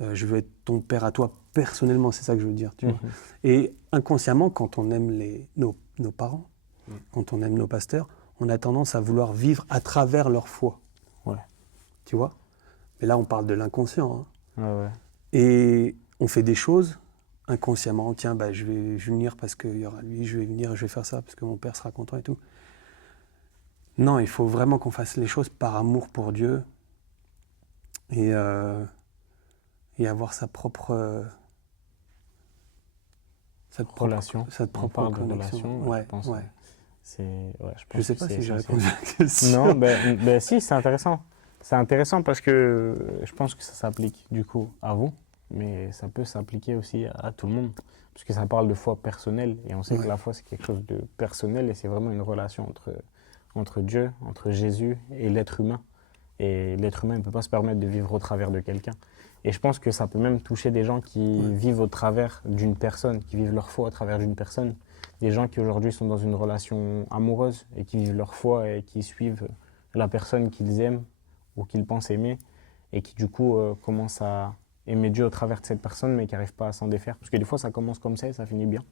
je veux être ton père à toi personnellement, c'est ça que je veux dire. Tu vois. Mhm. Et inconsciemment, quand on aime nos parents, Mm. quand on aime nos pasteurs, on a tendance à vouloir vivre à travers leur foi. Ouais. Tu vois? Mais là, on parle de l'inconscient. Hein. Ouais, ouais. Et on fait des choses inconsciemment. Tiens, bah, je vais venir parce qu'il y aura lui, je vais venir, je vais faire ça parce que mon père sera content et tout. Non, il faut vraiment qu'on fasse les choses par amour pour Dieu et, euh, et avoir Relation. cette On propre parle de connexion. relation, ouais, Ouais, je pense. ouais. Je Je pense sais que pas c'est si j'ai essentiel. répondu à la question. Non, ben si, c'est intéressant. C'est intéressant parce que je pense que ça s'applique du coup à vous, mais ça peut s'appliquer aussi à tout le monde. Parce que ça parle de foi personnelle et on sait que Ouais. la foi c'est quelque chose de personnel et c'est vraiment une relation entre Dieu, entre Jésus et l'être humain. Et l'être humain ne peut pas se permettre de vivre au travers de quelqu'un. Et je pense que ça peut même toucher des gens qui Ouais. vivent au travers d'une personne, qui vivent leur foi au travers d'une personne. Des gens qui aujourd'hui sont dans une relation amoureuse et qui vivent leur foi et qui suivent la personne qu'ils aiment ou qu'ils pensent aimer et qui du coup commencent à aimer Dieu au travers de cette personne mais qui n'arrivent pas à s'en défaire. Parce que des fois ça commence comme ça et ça finit bien.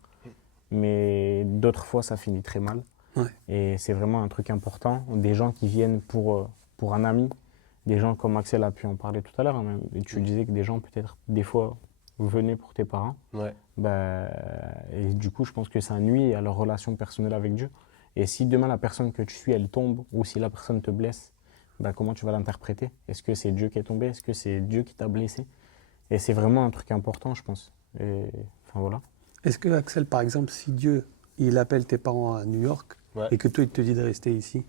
Mais d'autres fois ça finit très mal. Ouais. Et c'est vraiment un truc important. Des gens qui viennent pour un ami, des gens comme Axel a pu en parler tout à l'heure, hein, même. Et tu disais que des gens peut-être des fois venaient pour tes parents. Ouais. Bah, et du coup, je pense que ça nuit à leur relation personnelle avec Dieu. Et si demain la personne que tu suis, elle tombe, ou si la personne te blesse, bah, comment tu vas l'interpréter? Est-ce que c'est Dieu qui est tombé? Est-ce que c'est Dieu qui t'a blessé? Et c'est vraiment un truc important, je pense. Et, enfin voilà. Est-ce que Axel, par exemple, si Dieu il appelle tes parents à New York Ouais. et que toi il te dit de rester ici,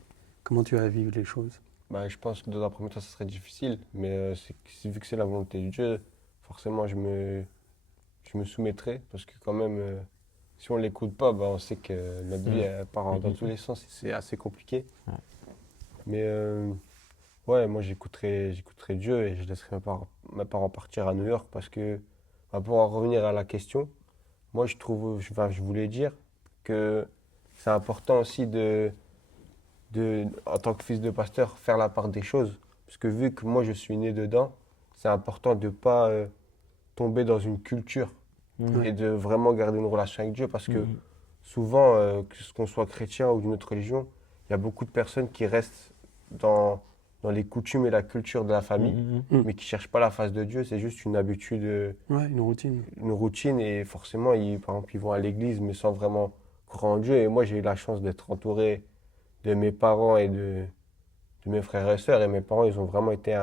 comment tu vas vivre les choses? Bah, je pense que dans un premier temps, ça serait difficile, mais vu que c'est la volonté de Dieu, forcément, je me soumettrai, parce que quand même, si on ne l'écoute pas, bah, on sait que notre vie elle part dans tous les sens, et c'est assez compliqué. Ouais. Mais ouais, moi, j'écouterai Dieu et je laisserai mes parents partir à New York, parce que, bah, pour en revenir à la question, moi, je voulais dire que c'est important aussi en tant que fils de pasteur, faire la part des choses. Parce que vu que moi je suis né dedans, c'est important de ne pas tomber dans une culture Mhm. et de vraiment garder une relation avec Dieu. Parce que Mhm. souvent, qu'on soit chrétien ou d'une autre religion, il y a beaucoup de personnes qui restent dans les coutumes et la culture de la famille, Mhm. mais qui ne cherchent pas la face de Dieu. C'est juste une habitude, Ouais, une routine. une routine. Et forcément, par exemple, ils vont à l'église, mais sans vraiment croire en Dieu. Et moi, j'ai eu la chance d'être entouré de mes parents et de mes frères et sœurs. Et mes parents, ils ont vraiment été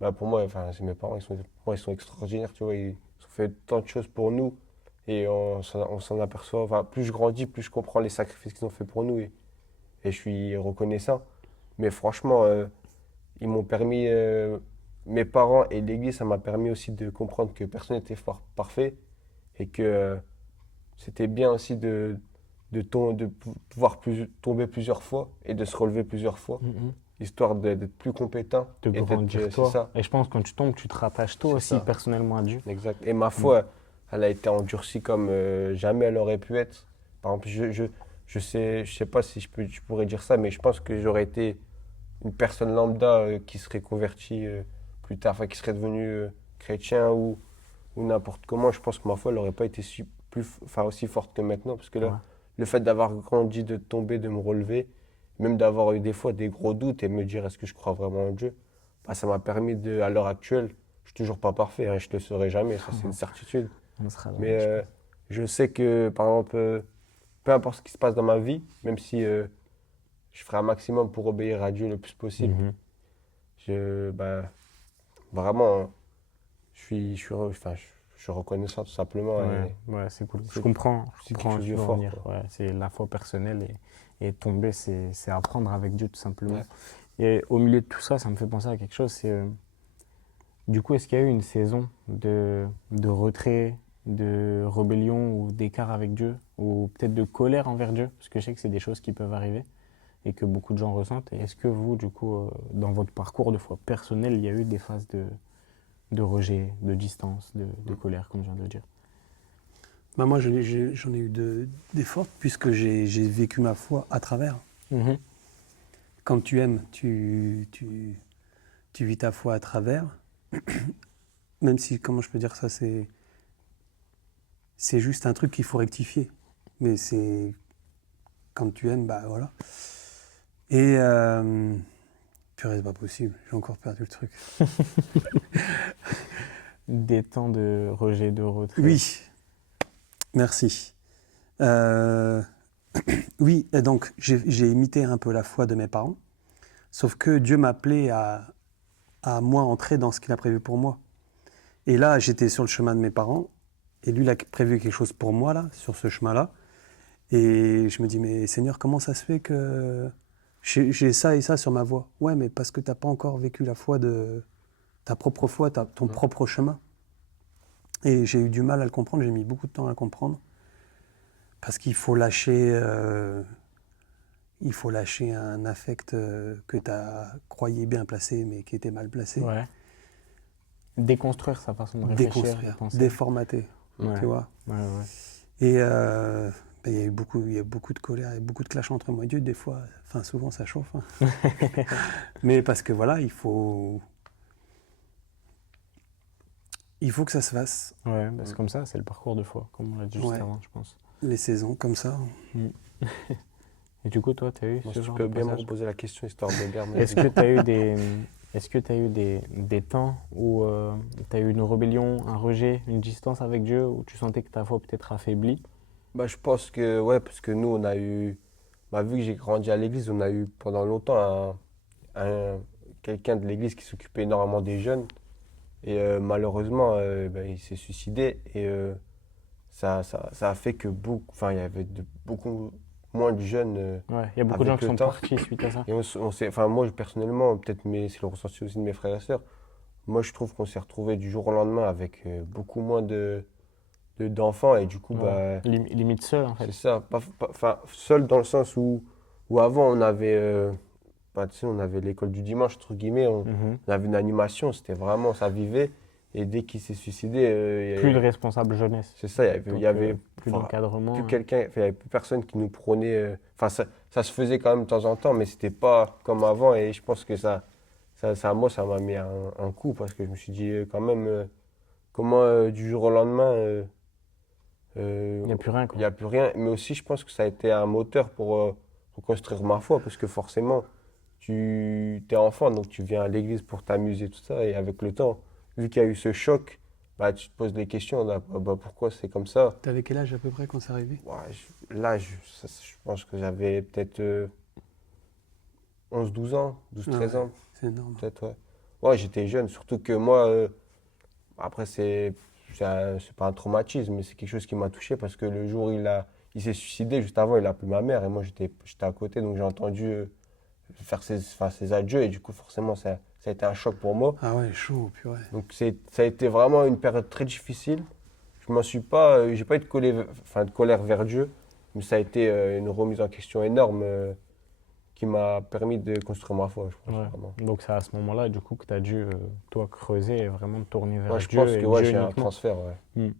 bah pour moi, enfin, c'est mes parents, pour moi, ils sont extraordinaires, tu vois. Ils ont fait tant de choses pour nous. Et on s'en aperçoit. Enfin, plus je grandis, plus je comprends les sacrifices qu'ils ont fait pour nous. Et je suis reconnaissant. Mais franchement, ils m'ont permis, mes parents et l'Église, ça m'a permis aussi de comprendre que personne n'était parfait. Et que c'était bien aussi de pouvoir tomber plusieurs fois et de se relever plusieurs fois, Mhm. histoire d'être plus compétent. De Et grandir c'est toi. ça, Et je pense que quand tu tombes, tu te rattaches toi C'est aussi ça. personnellement à Dieu. exact. Et ma foi, elle a été endurcie comme jamais elle aurait pu être. Par exemple, je sais pas si je pourrais dire ça, mais je pense que j'aurais été une personne lambda qui serait convertie plus tard, enfin qui serait devenue chrétien ou n'importe comment. Je pense que ma foi, elle n'aurait pas été enfin, aussi forte que maintenant, parce que là, Ouais. le fait d'avoir grandi, de tomber, de me relever, même d'avoir eu des fois des gros doutes et me dire est-ce que je crois vraiment en Dieu, bah, ça m'a permis à l'heure actuelle, je suis toujours pas parfait, hein, je ne le serai jamais, ça c'est une certitude. On sera là, Mais je pense. je sais que, par exemple, peu importe ce qui se passe dans ma vie, même si je ferai un maximum pour obéir à Dieu le plus possible, Mhm. bah, vraiment, enfin, je suis reconnaissant tout simplement. Ouais, c'est cool. Je c'est- comprends, c'est quelque où chose tu de veux en fort, venir. quoi. Ouais, c'est la foi personnelle et tomber, c'est apprendre avec Dieu tout simplement. Ouais. Et au milieu de tout ça, ça me fait penser à quelque chose, c'est du coup, est-ce qu'il y a eu une saison de retrait, de rébellion ou d'écart avec Dieu, ou peut-être de colère envers Dieu? Parce que je sais que c'est des choses qui peuvent arriver et que beaucoup de gens ressentent. Et est-ce que vous, du coup, dans votre parcours de foi personnel, il y a eu des phases de rejet, de distance, de colère, comme je viens de le dire? Bah, moi, j'en ai eu des fortes, puisque j'ai vécu ma foi à travers. Mhm. Quand tu aimes, tu vis ta foi à travers. Même si, comment je peux dire ça, c'est juste un truc qu'il faut rectifier. Mais c'est quand tu aimes, bah voilà. Et purée, c'est pas possible, j'ai encore perdu le truc. Des temps de rejet, de retrait. Oui, merci. Euh, oui, et donc j'ai imité un peu la foi de mes parents, sauf que Dieu m'appelait à moi entrer dans ce qu'il a prévu pour moi. Et là, j'étais sur le chemin de mes parents, et lui, il a prévu quelque chose pour moi, là, sur ce chemin-là. Et je me dis, mais Seigneur, comment ça se fait que j'ai ça et ça sur ma voie? Ouais, mais parce que tu n'as pas encore vécu la foi de ta propre foi, ton propre chemin. Et j'ai eu du mal à le comprendre, j'ai mis beaucoup de temps à le comprendre. Parce qu'il faut lâcher, un affect que tu as croyé bien placé, mais qui était mal placé. Ouais. Déconstruire sa façon de réfléchir, de Déconstruire, penser. déformater, Ouais. tu vois. Ouais, ouais. Et il y a eu beaucoup de colère et beaucoup de clash entre moi et Dieu. Des fois, enfin souvent ça chauffe. Hein. Mais parce que voilà, il faut que ça se fasse. Ouais, bah, c'est comme ça, c'est le parcours de foi, comme on l'a dit juste Ouais. avant, je pense. Les saisons comme ça. Et du coup, toi, tu as eu Moi, ce si tu genre peux de bien me passage? reposer la question histoire de bien me Est-ce que tu as eu des temps où tu as eu une rébellion, un rejet, une distance avec Dieu, où tu sentais que ta foi peut-être affaiblie? Bah, je pense que, ouais, parce que nous, on a eu, bah, vu que j'ai grandi à l'église, on a eu pendant longtemps quelqu'un de l'église qui s'occupait énormément des jeunes. Et malheureusement, bah, il s'est suicidé. Et ça a fait que enfin, il y avait beaucoup moins de jeunes Ouais, il y a beaucoup de gens avec qui le sont temps. partis suite à ça. Et enfin, moi, personnellement, peut-être, mais c'est le ressenti aussi de mes frères et sœurs. Moi, je trouve qu'on s'est retrouvés du jour au lendemain avec beaucoup moins d'enfants. Et du coup, Ouais. bah. Limite seul, en C'est fait. ça, enfin, seul dans le sens où avant on avait, bah, tu sais, on avait l'école du dimanche, entre guillemets, Mhm. on avait une animation, c'était vraiment, ça vivait. Et dès qu'il s'est suicidé, Plus de responsable jeunesse. c'est ça, il Donc, y avait plus enfin, d'encadrement. plus quelqu'un, enfin, il y avait plus personne qui nous prenait. Enfin, ça se faisait quand même de temps en temps, mais c'était pas comme avant. Et je pense que moi, ça m'a mis un coup parce que je me suis dit quand même, comment du jour au lendemain. Il n'y a plus rien, Il n'y quoi. a plus rien, mais aussi je pense que ça a été un moteur pour reconstruire ma foi, parce que forcément, tu es enfant, donc tu viens à l'église pour t'amuser, tout ça, et avec le temps, vu qu'il y a eu ce choc, bah, tu te poses des questions, là, bah, pourquoi c'est comme ça? T'avais quel âge à peu près quand c'est arrivé? Ouais, là, je pense que j'avais peut-être 11-12 ans, 12-13 Ouais, ans, c'est énorme. peut-être, ouais. Ouais, j'étais jeune, surtout que moi, après, c'est pas un traumatisme, mais c'est quelque chose qui m'a touché parce que le jour où il s'est suicidé, juste avant, il a appelé ma mère et moi j'étais à côté, donc j'ai entendu faire ses adieux et du coup, forcément, ça a été un choc pour moi. Ah ouais, chaud, purée. Donc ça a été vraiment une période très difficile. Je m'en suis pas, j'ai pas eu de colère vers Dieu, mais ça a été une remise en question énorme qui m'a permis de construire ma foi, je pense, Ouais. vraiment. Donc, c'est à ce moment-là, du coup, que tu as dû, toi, creuser et vraiment te tourner vers Ouais, je Dieu pense et que ouais, Dieu j'ai un uniquement. transfert, ouais.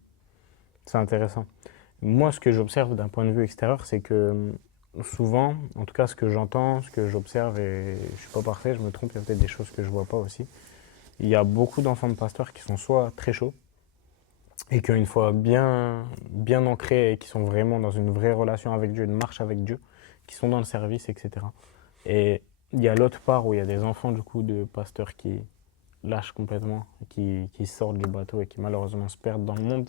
C'est intéressant. Moi, ce que j'observe d'un point de vue extérieur, c'est que souvent, en tout cas ce que j'entends, ce que j'observe, et je ne suis pas parfait, je me trompe, il y a peut-être des choses que je ne vois pas aussi. Il y a beaucoup d'enfants de pasteurs qui sont soit très chauds, et qui ont une foi bien ancrée, et qui sont vraiment dans une vraie relation avec Dieu, une marche avec Dieu, qui sont dans le service, etc. Et il y a l'autre part où il y a des enfants du coup de pasteurs qui lâchent complètement, qui sortent du bateau et qui malheureusement se perdent dans le monde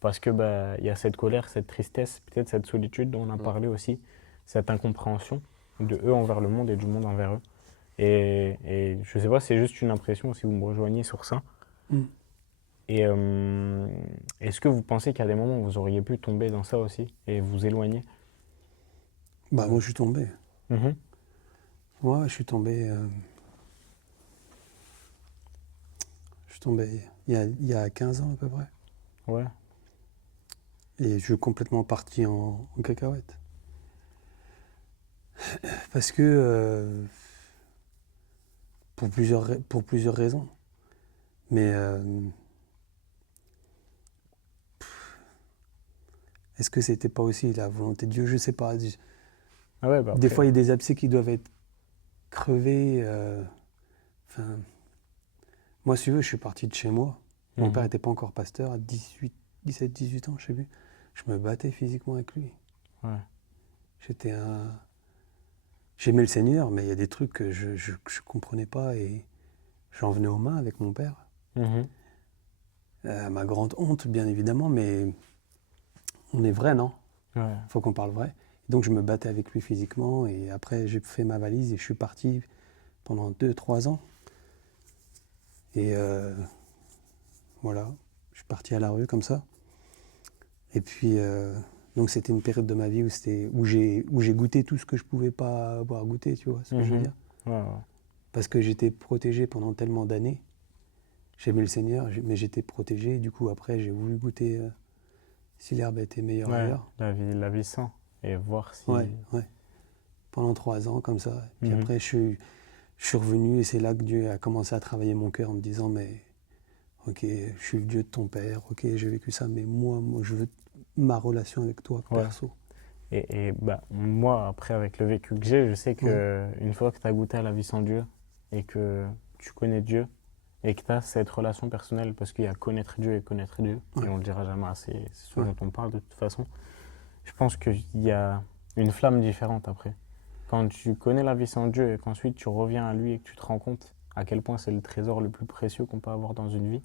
parce que bah, il y a cette colère, cette tristesse, peut-être cette solitude dont on a parlé aussi, cette incompréhension de eux envers le monde et du monde envers eux. Et je sais pas, c'est juste une impression si vous me rejoignez sur ça. Mm. Est-ce que vous pensez qu'il y a des moments où vous auriez pu tomber dans ça aussi et vous éloigner? Bah, moi, je suis tombé. Mhm. Moi, je suis tombé. Je suis tombé il y a 15 ans à peu près. Ouais. Et je suis complètement parti en cacahuète. Parce que, pour plusieurs raisons. Mais est-ce que c'était pas aussi la volonté de Dieu? Je sais pas. Ah ouais, bah Des après. fois, il y a des abcès qui doivent être crevés. Enfin, moi, si tu veux, je suis parti de chez moi. Mon père Mhm. n'était pas encore pasteur, à 17, 18 ans, je sais plus. Je me battais physiquement avec lui. Ouais. J'étais un... J'aimais le Seigneur, mais il y a des trucs que je comprenais pas et j'en venais aux mains avec mon père. Mhm. À ma grande honte, bien évidemment, mais on est vrai, non? Ouais. Faut qu'on parle vrai. Donc je me battais avec lui physiquement et après j'ai fait ma valise et je suis parti pendant 2, 3 ans. Et voilà, je suis parti à la rue comme ça. Et puis, donc c'était une période de ma vie où j'ai goûté tout ce que je pouvais pas avoir goûté, tu vois ce que je veux Mhm. dire? Ouais, ouais. Parce que j'étais protégé pendant tellement d'années. J'aimais le Seigneur, mais j'étais protégé. Du coup, après, j'ai voulu goûter si l'herbe était meilleure Ouais, ailleurs. la vie sans. Et voir si. Ouais, ouais. Pendant 3 ans, comme ça. Puis Mhm. après, je suis revenu et c'est là que Dieu a commencé à travailler mon cœur en me disant, mais ok, je suis le Dieu de ton père, ok, j'ai vécu ça, mais moi, je veux ma relation avec toi, Ouais. perso. Bah, moi, après, avec le vécu que j'ai, je sais Ouais, que une fois que tu as goûté à la vie sans Dieu et que tu connais Dieu et que tu as cette relation personnelle, parce qu'il y a connaître Dieu et connaître Dieu, et ouais, on le dira jamais assez, c'est ce ouais, dont on parle de toute façon, je pense qu'il y a une flamme différente après. Quand tu connais la vie sans Dieu et qu'ensuite tu reviens à lui et que tu te rends compte à quel point c'est le trésor le plus précieux qu'on peut avoir dans une vie,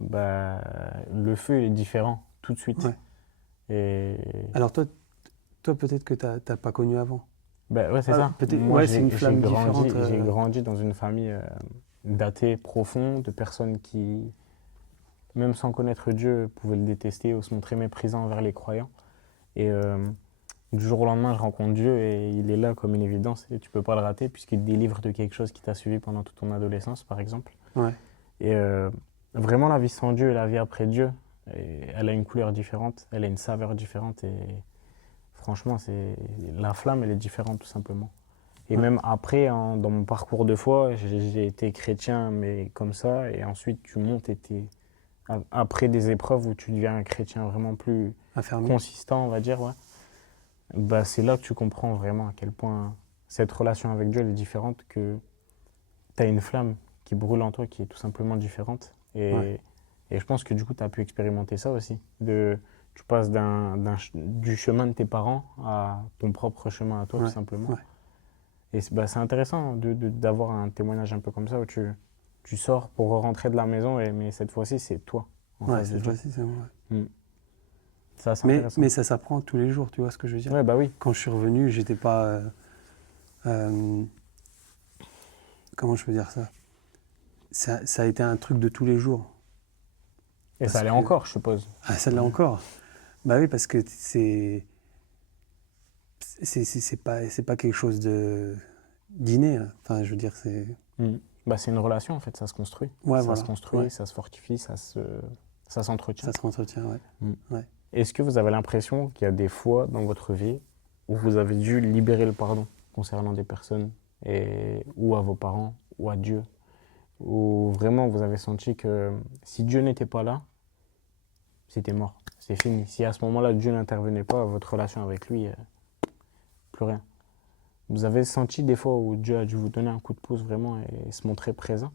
bah, le feu il est différent tout de suite. ouais. Et Alors toi peut-être que t'as pas connu avant. bah, ouais, c'est Alors, ça. peut-être, Moi, ouais, c'est une flamme différente. j'ai grandi dans une famille d'athées profonds, de personnes qui, même sans connaître Dieu, pouvaient le détester ou se montrer méprisants envers les croyants. Et du jour au lendemain, je rencontre Dieu et il est là comme une évidence et tu peux pas le rater puisqu'il te délivre de quelque chose qui t'a suivi pendant toute ton adolescence, par exemple. Ouais, Et vraiment, la vie sans Dieu et la vie après Dieu, elle a une couleur différente, elle a une saveur différente et franchement, la flamme, elle est différente tout simplement. Et ouais, même après, dans mon parcours de foi, j'ai été chrétien, mais comme ça, et ensuite tu montes après des épreuves où tu deviens un chrétien vraiment plus affermi. consistant, on va dire, ouais. Bah, c'est là que tu comprends vraiment à quel point cette relation avec Dieu elle est différente, que tu as une flamme qui brûle en toi qui est tout simplement différente. Ouais, Et je pense que du coup, tu as pu expérimenter ça aussi. Tu passes du chemin de tes parents à ton propre chemin à toi, tout ouais, simplement. ouais. Et c'est intéressant d'avoir un témoignage un peu comme ça où tu sors pour rentrer de la maison, mais cette fois-ci, c'est toi en Ouais, face de cette Dieu. fois-ci, c'est vrai. Mm. C'est assez Mais intéressant. ça s'apprend tous les jours, tu vois ce que je veux dire? Ouais, bah oui. Quand je suis revenu, j'étais pas. Euh, comment je peux dire ça? Ça a été un truc de tous les jours. Et ça Parce allait que. encore, je suppose. Ah, ça l'est encore. Bah oui, parce que c'est pas quelque chose de d'inné, hein. Enfin, je veux dire, c'est. Mm. Bah, c'est une relation en fait, ça se construit. Ouais, Ça se voilà. Ouais. construit, ça se fortifie, ça s'entretient. Ça se entretient, ouais. Mm. Ouais. Est-ce que vous avez l'impression qu'il y a des fois dans votre vie où vous avez dû libérer le pardon concernant des personnes, ou à vos parents, ou à Dieu, où vraiment vous avez senti que si Dieu n'était pas là, c'était mort, c'est fini. Si à ce moment-là Dieu n'intervenait pas, votre relation avec lui, plus rien. Vous avez senti des fois où Dieu a dû vous donner un coup de pouce vraiment et se montrer présent?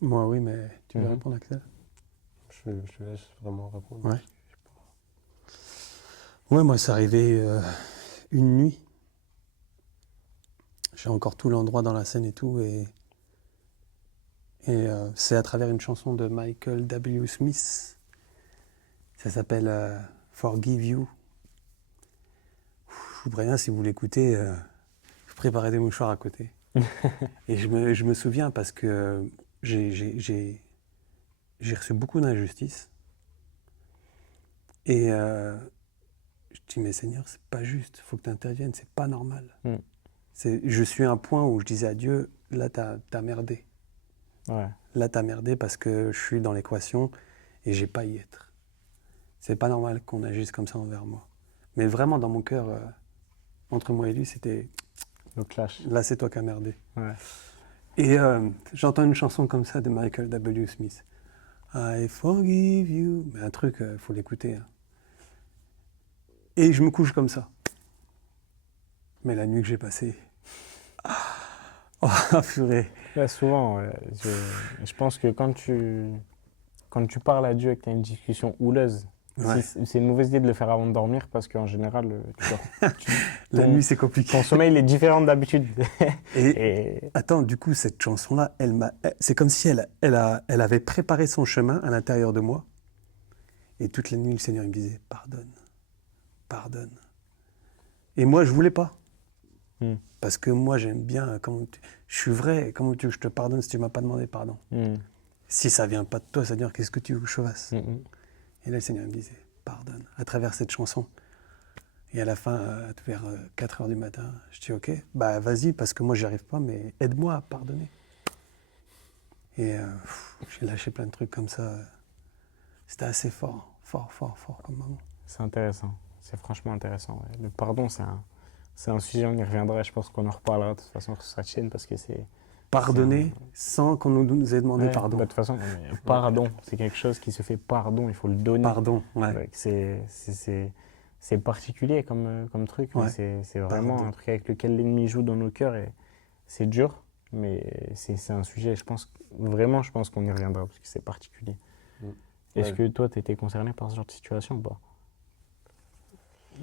Moi, oui, mais tu veux Mhm. répondre, Axel? Je te laisse vraiment répondre. Ouais. Ouais, moi, c'est arrivé une nuit. J'ai encore tout l'endroit dans la scène et tout, et c'est à travers une chanson de Michael W. Smith. Ça s'appelle Forgive You. Je vous préviens, si vous l'écoutez, préparez des mouchoirs à côté. Et je me souviens parce que j'ai j'ai reçu beaucoup d'injustices. Et je dis, mais Seigneur, c'est pas juste, il faut que tu interviennes, c'est pas normal. Je suis à un point où je disais à Dieu, là, t'as merdé. Ouais. Là, t'as merdé parce que je suis dans l'équation et j'ai pas à y être. C'est pas normal qu'on agisse comme ça envers moi. Mais vraiment, dans mon cœur, entre moi et lui, c'était, Le clash. là, c'est toi qui as merdé. Ouais. Et j'entends une chanson comme ça de Michael W. Smith. I forgive you. Mais un truc, il faut l'écouter. Hein. Et je me couche comme ça. Mais la nuit que j'ai passée. Oh, purée. Ouais, souvent, ouais, je pense que quand tu parles à Dieu et que tu as une discussion houleuse, Ouais. c'est une mauvaise idée de le faire avant de dormir parce qu'en général, La ton- nuit, c'est compliqué. ton sommeil il est différent d'habitude. Et Et attends, du coup, cette chanson-là, c'est comme si elle avait préparé son chemin à l'intérieur de moi. Et toute la nuit, le Seigneur il me disait, pardonne, pardonne. Et moi, je voulais pas. Hmm. Parce que moi, j'aime bien, je suis vrai, comment tu veux que je te pardonne si tu m'as pas demandé pardon? Hmm. Si ça vient pas de toi, Seigneur, qu'est-ce que tu veux que je fasse? Hmm. Et là, le Seigneur me disait, pardonne, à travers cette chanson. Et à la fin, vers 4 heures du matin, je dis, ok, bah vas-y, parce que moi, j'y arrive pas, mais aide-moi à pardonner. Et j'ai lâché plein de trucs comme ça. C'était assez fort, fort, fort, fort comme moment. C'est intéressant. C'est franchement intéressant. Ouais. Le pardon, c'est un sujet, on y reviendra. Je pense qu'on en reparlera de toute façon sur cette chaîne parce que c'est. Pardonner sans qu'on nous ait demandé Ouais, pardon. bah, de toute façon, mais pardon, c'est quelque chose qui se fait pardon, il faut le donner. Pardon, ouais. Ouais, c'est particulier comme truc, mais Ouais. c'est vraiment Pardon. un truc avec lequel l'ennemi joue dans nos cœurs et c'est dur, mais c'est un sujet, je pense qu'on y reviendra parce que c'est particulier. Est-ce Ouais. que toi, tu étais concerné par ce genre de situation ou pas?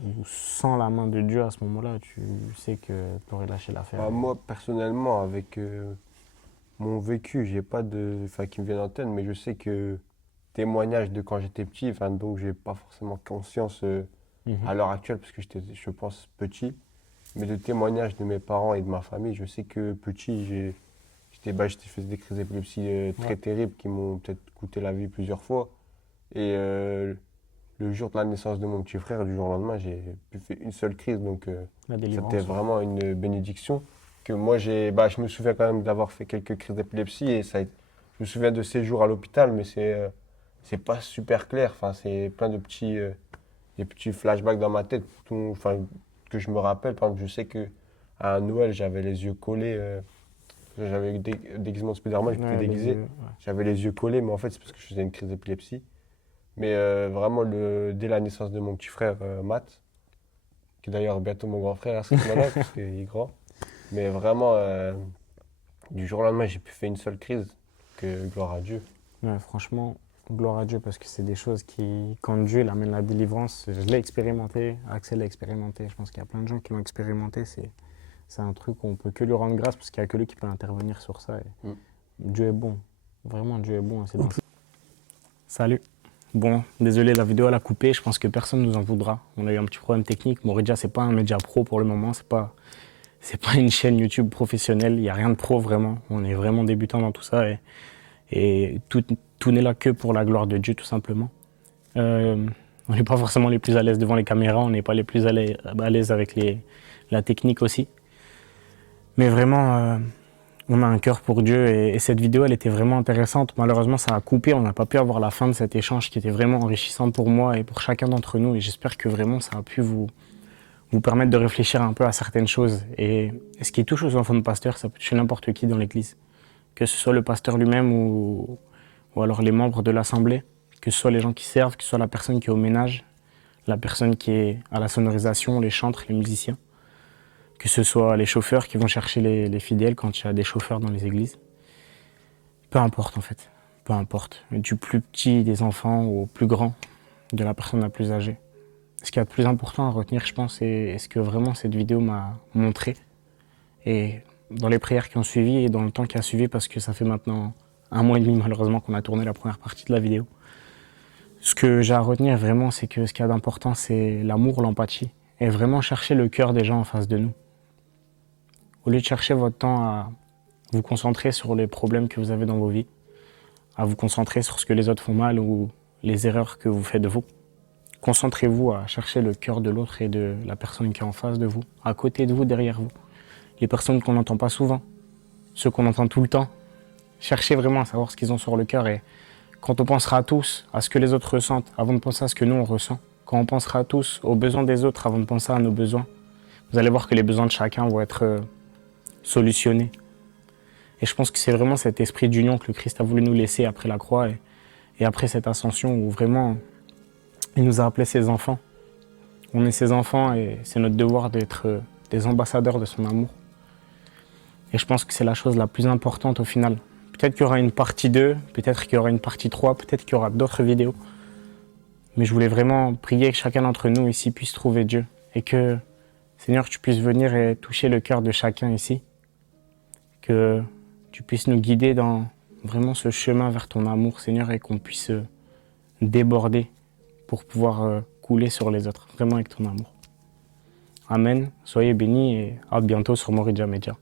Ou sans la main de Dieu à ce moment-là, tu sais que tu aurais lâché l'affaire? Bah, moi, personnellement, avec mon vécu, j'ai pas qui me viennent en tête, mais je sais que témoignage de quand j'étais petit, donc j'ai pas forcément conscience Mhm. à l'heure actuelle, parce que j'étais, je pense, petit, mais de témoignages de mes parents et de ma famille, je sais que petit, j'étais fait des crises d'épilepsie très Ouais. terribles qui m'ont peut-être coûté la vie plusieurs fois. Et le jour de la naissance de mon petit frère, du jour au lendemain, j'ai pu faire une seule crise, donc La délivrance. c'était vraiment une bénédiction. Que moi, je me souviens quand même d'avoir fait quelques crises d'épilepsie et je me souviens de ces jours à l'hôpital, mais c'est pas super clair. Enfin, c'est plein de des petits flashbacks dans ma tête, que je me rappelle. Par exemple, je sais que à Noël, j'avais les yeux collés. J'avais eu des déguisement de Spider-Man, je m'étais Ouais, les déguisé. yeux, ouais. J'avais les yeux collés, mais en fait, c'est parce que je faisais une crise d'épilepsie. Mais vraiment, dès la naissance de mon petit frère, Matt, qui est d'ailleurs bientôt mon grand frère à ce moment-là, parce qu'il est grand. Mais vraiment, du jour au lendemain, j'ai pu faire une seule crise. Que gloire à Dieu. Ouais, franchement, gloire à Dieu parce que c'est des choses qui, quand Dieu il amène la délivrance, je l'ai expérimenté, Axel l'a expérimenté, je pense qu'il y a plein de gens qui l'ont expérimenté, c'est un truc où on peut que lui rendre grâce parce qu'il n'y a que lui qui peut intervenir sur ça. Et Dieu est bon, vraiment Dieu est bon. Et c'est dans ça. Salut. Bon, désolé, la vidéo elle a coupé, je pense que personne ne nous en voudra. On a eu un petit problème technique. Moridia, c'est pas un média pro pour le moment, c'est pas une chaîne YouTube professionnelle, il n'y a rien de pro vraiment. On est vraiment débutant dans tout ça et tout n'est là que pour la gloire de Dieu tout simplement. On n'est pas forcément les plus à l'aise devant les caméras, on n'est pas les plus à l'aise avec la technique aussi. Mais vraiment, on a un cœur pour Dieu et cette vidéo elle était vraiment intéressante. Malheureusement ça a coupé, on n'a pas pu avoir la fin de cet échange qui était vraiment enrichissant pour moi et pour chacun d'entre nous et j'espère que vraiment ça a pu vous permettre de réfléchir un peu à certaines choses. Et ce qui touche aux enfants de pasteur, ça peut toucher n'importe qui dans l'église. Que ce soit le pasteur lui-même ou alors les membres de l'assemblée, que ce soit les gens qui servent, que ce soit la personne qui est au ménage, la personne qui est à la sonorisation, les chantres, les musiciens, que ce soit les chauffeurs qui vont chercher les fidèles quand il y a des chauffeurs dans les églises. Peu importe en fait, peu importe. Du plus petit des enfants au plus grand, de la personne la plus âgée. Ce qui est le plus important à retenir, je pense, c'est ce que vraiment cette vidéo m'a montré. Et dans les prières qui ont suivi et dans le temps qui a suivi, parce que ça fait maintenant 1 mois et demi malheureusement qu'on a tourné la première partie de la vidéo. Ce que j'ai à retenir vraiment, c'est que ce qu'il y a d'important, c'est l'amour, l'empathie. Et vraiment chercher le cœur des gens en face de nous. Au lieu de chercher votre temps à vous concentrer sur les problèmes que vous avez dans vos vies, à vous concentrer sur ce que les autres font mal ou les erreurs que vous faites de vous. Concentrez-vous à chercher le cœur de l'autre et de la personne qui est en face de vous, à côté de vous, derrière vous. Les personnes qu'on n'entend pas souvent, ceux qu'on entend tout le temps. Cherchez vraiment à savoir ce qu'ils ont sur le cœur et quand on pensera tous à ce que les autres ressentent avant de penser à ce que nous on ressent, quand on pensera tous aux besoins des autres avant de penser à nos besoins, vous allez voir que les besoins de chacun vont être solutionnés. Et je pense que c'est vraiment cet esprit d'union que le Christ a voulu nous laisser après la croix et après cette ascension où vraiment il nous a appelés ses enfants. On est ses enfants et c'est notre devoir d'être des ambassadeurs de son amour. Et je pense que c'est la chose la plus importante au final. Peut-être qu'il y aura une partie 2, peut-être qu'il y aura une partie 3, peut-être qu'il y aura d'autres vidéos. Mais je voulais vraiment prier que chacun d'entre nous ici puisse trouver Dieu. Et que, Seigneur, tu puisses venir et toucher le cœur de chacun ici. Que tu puisses nous guider dans vraiment ce chemin vers ton amour, Seigneur, et qu'on puisse déborder pour pouvoir couler sur les autres, vraiment avec ton amour. Amen, soyez bénis et à bientôt sur Moridja Media.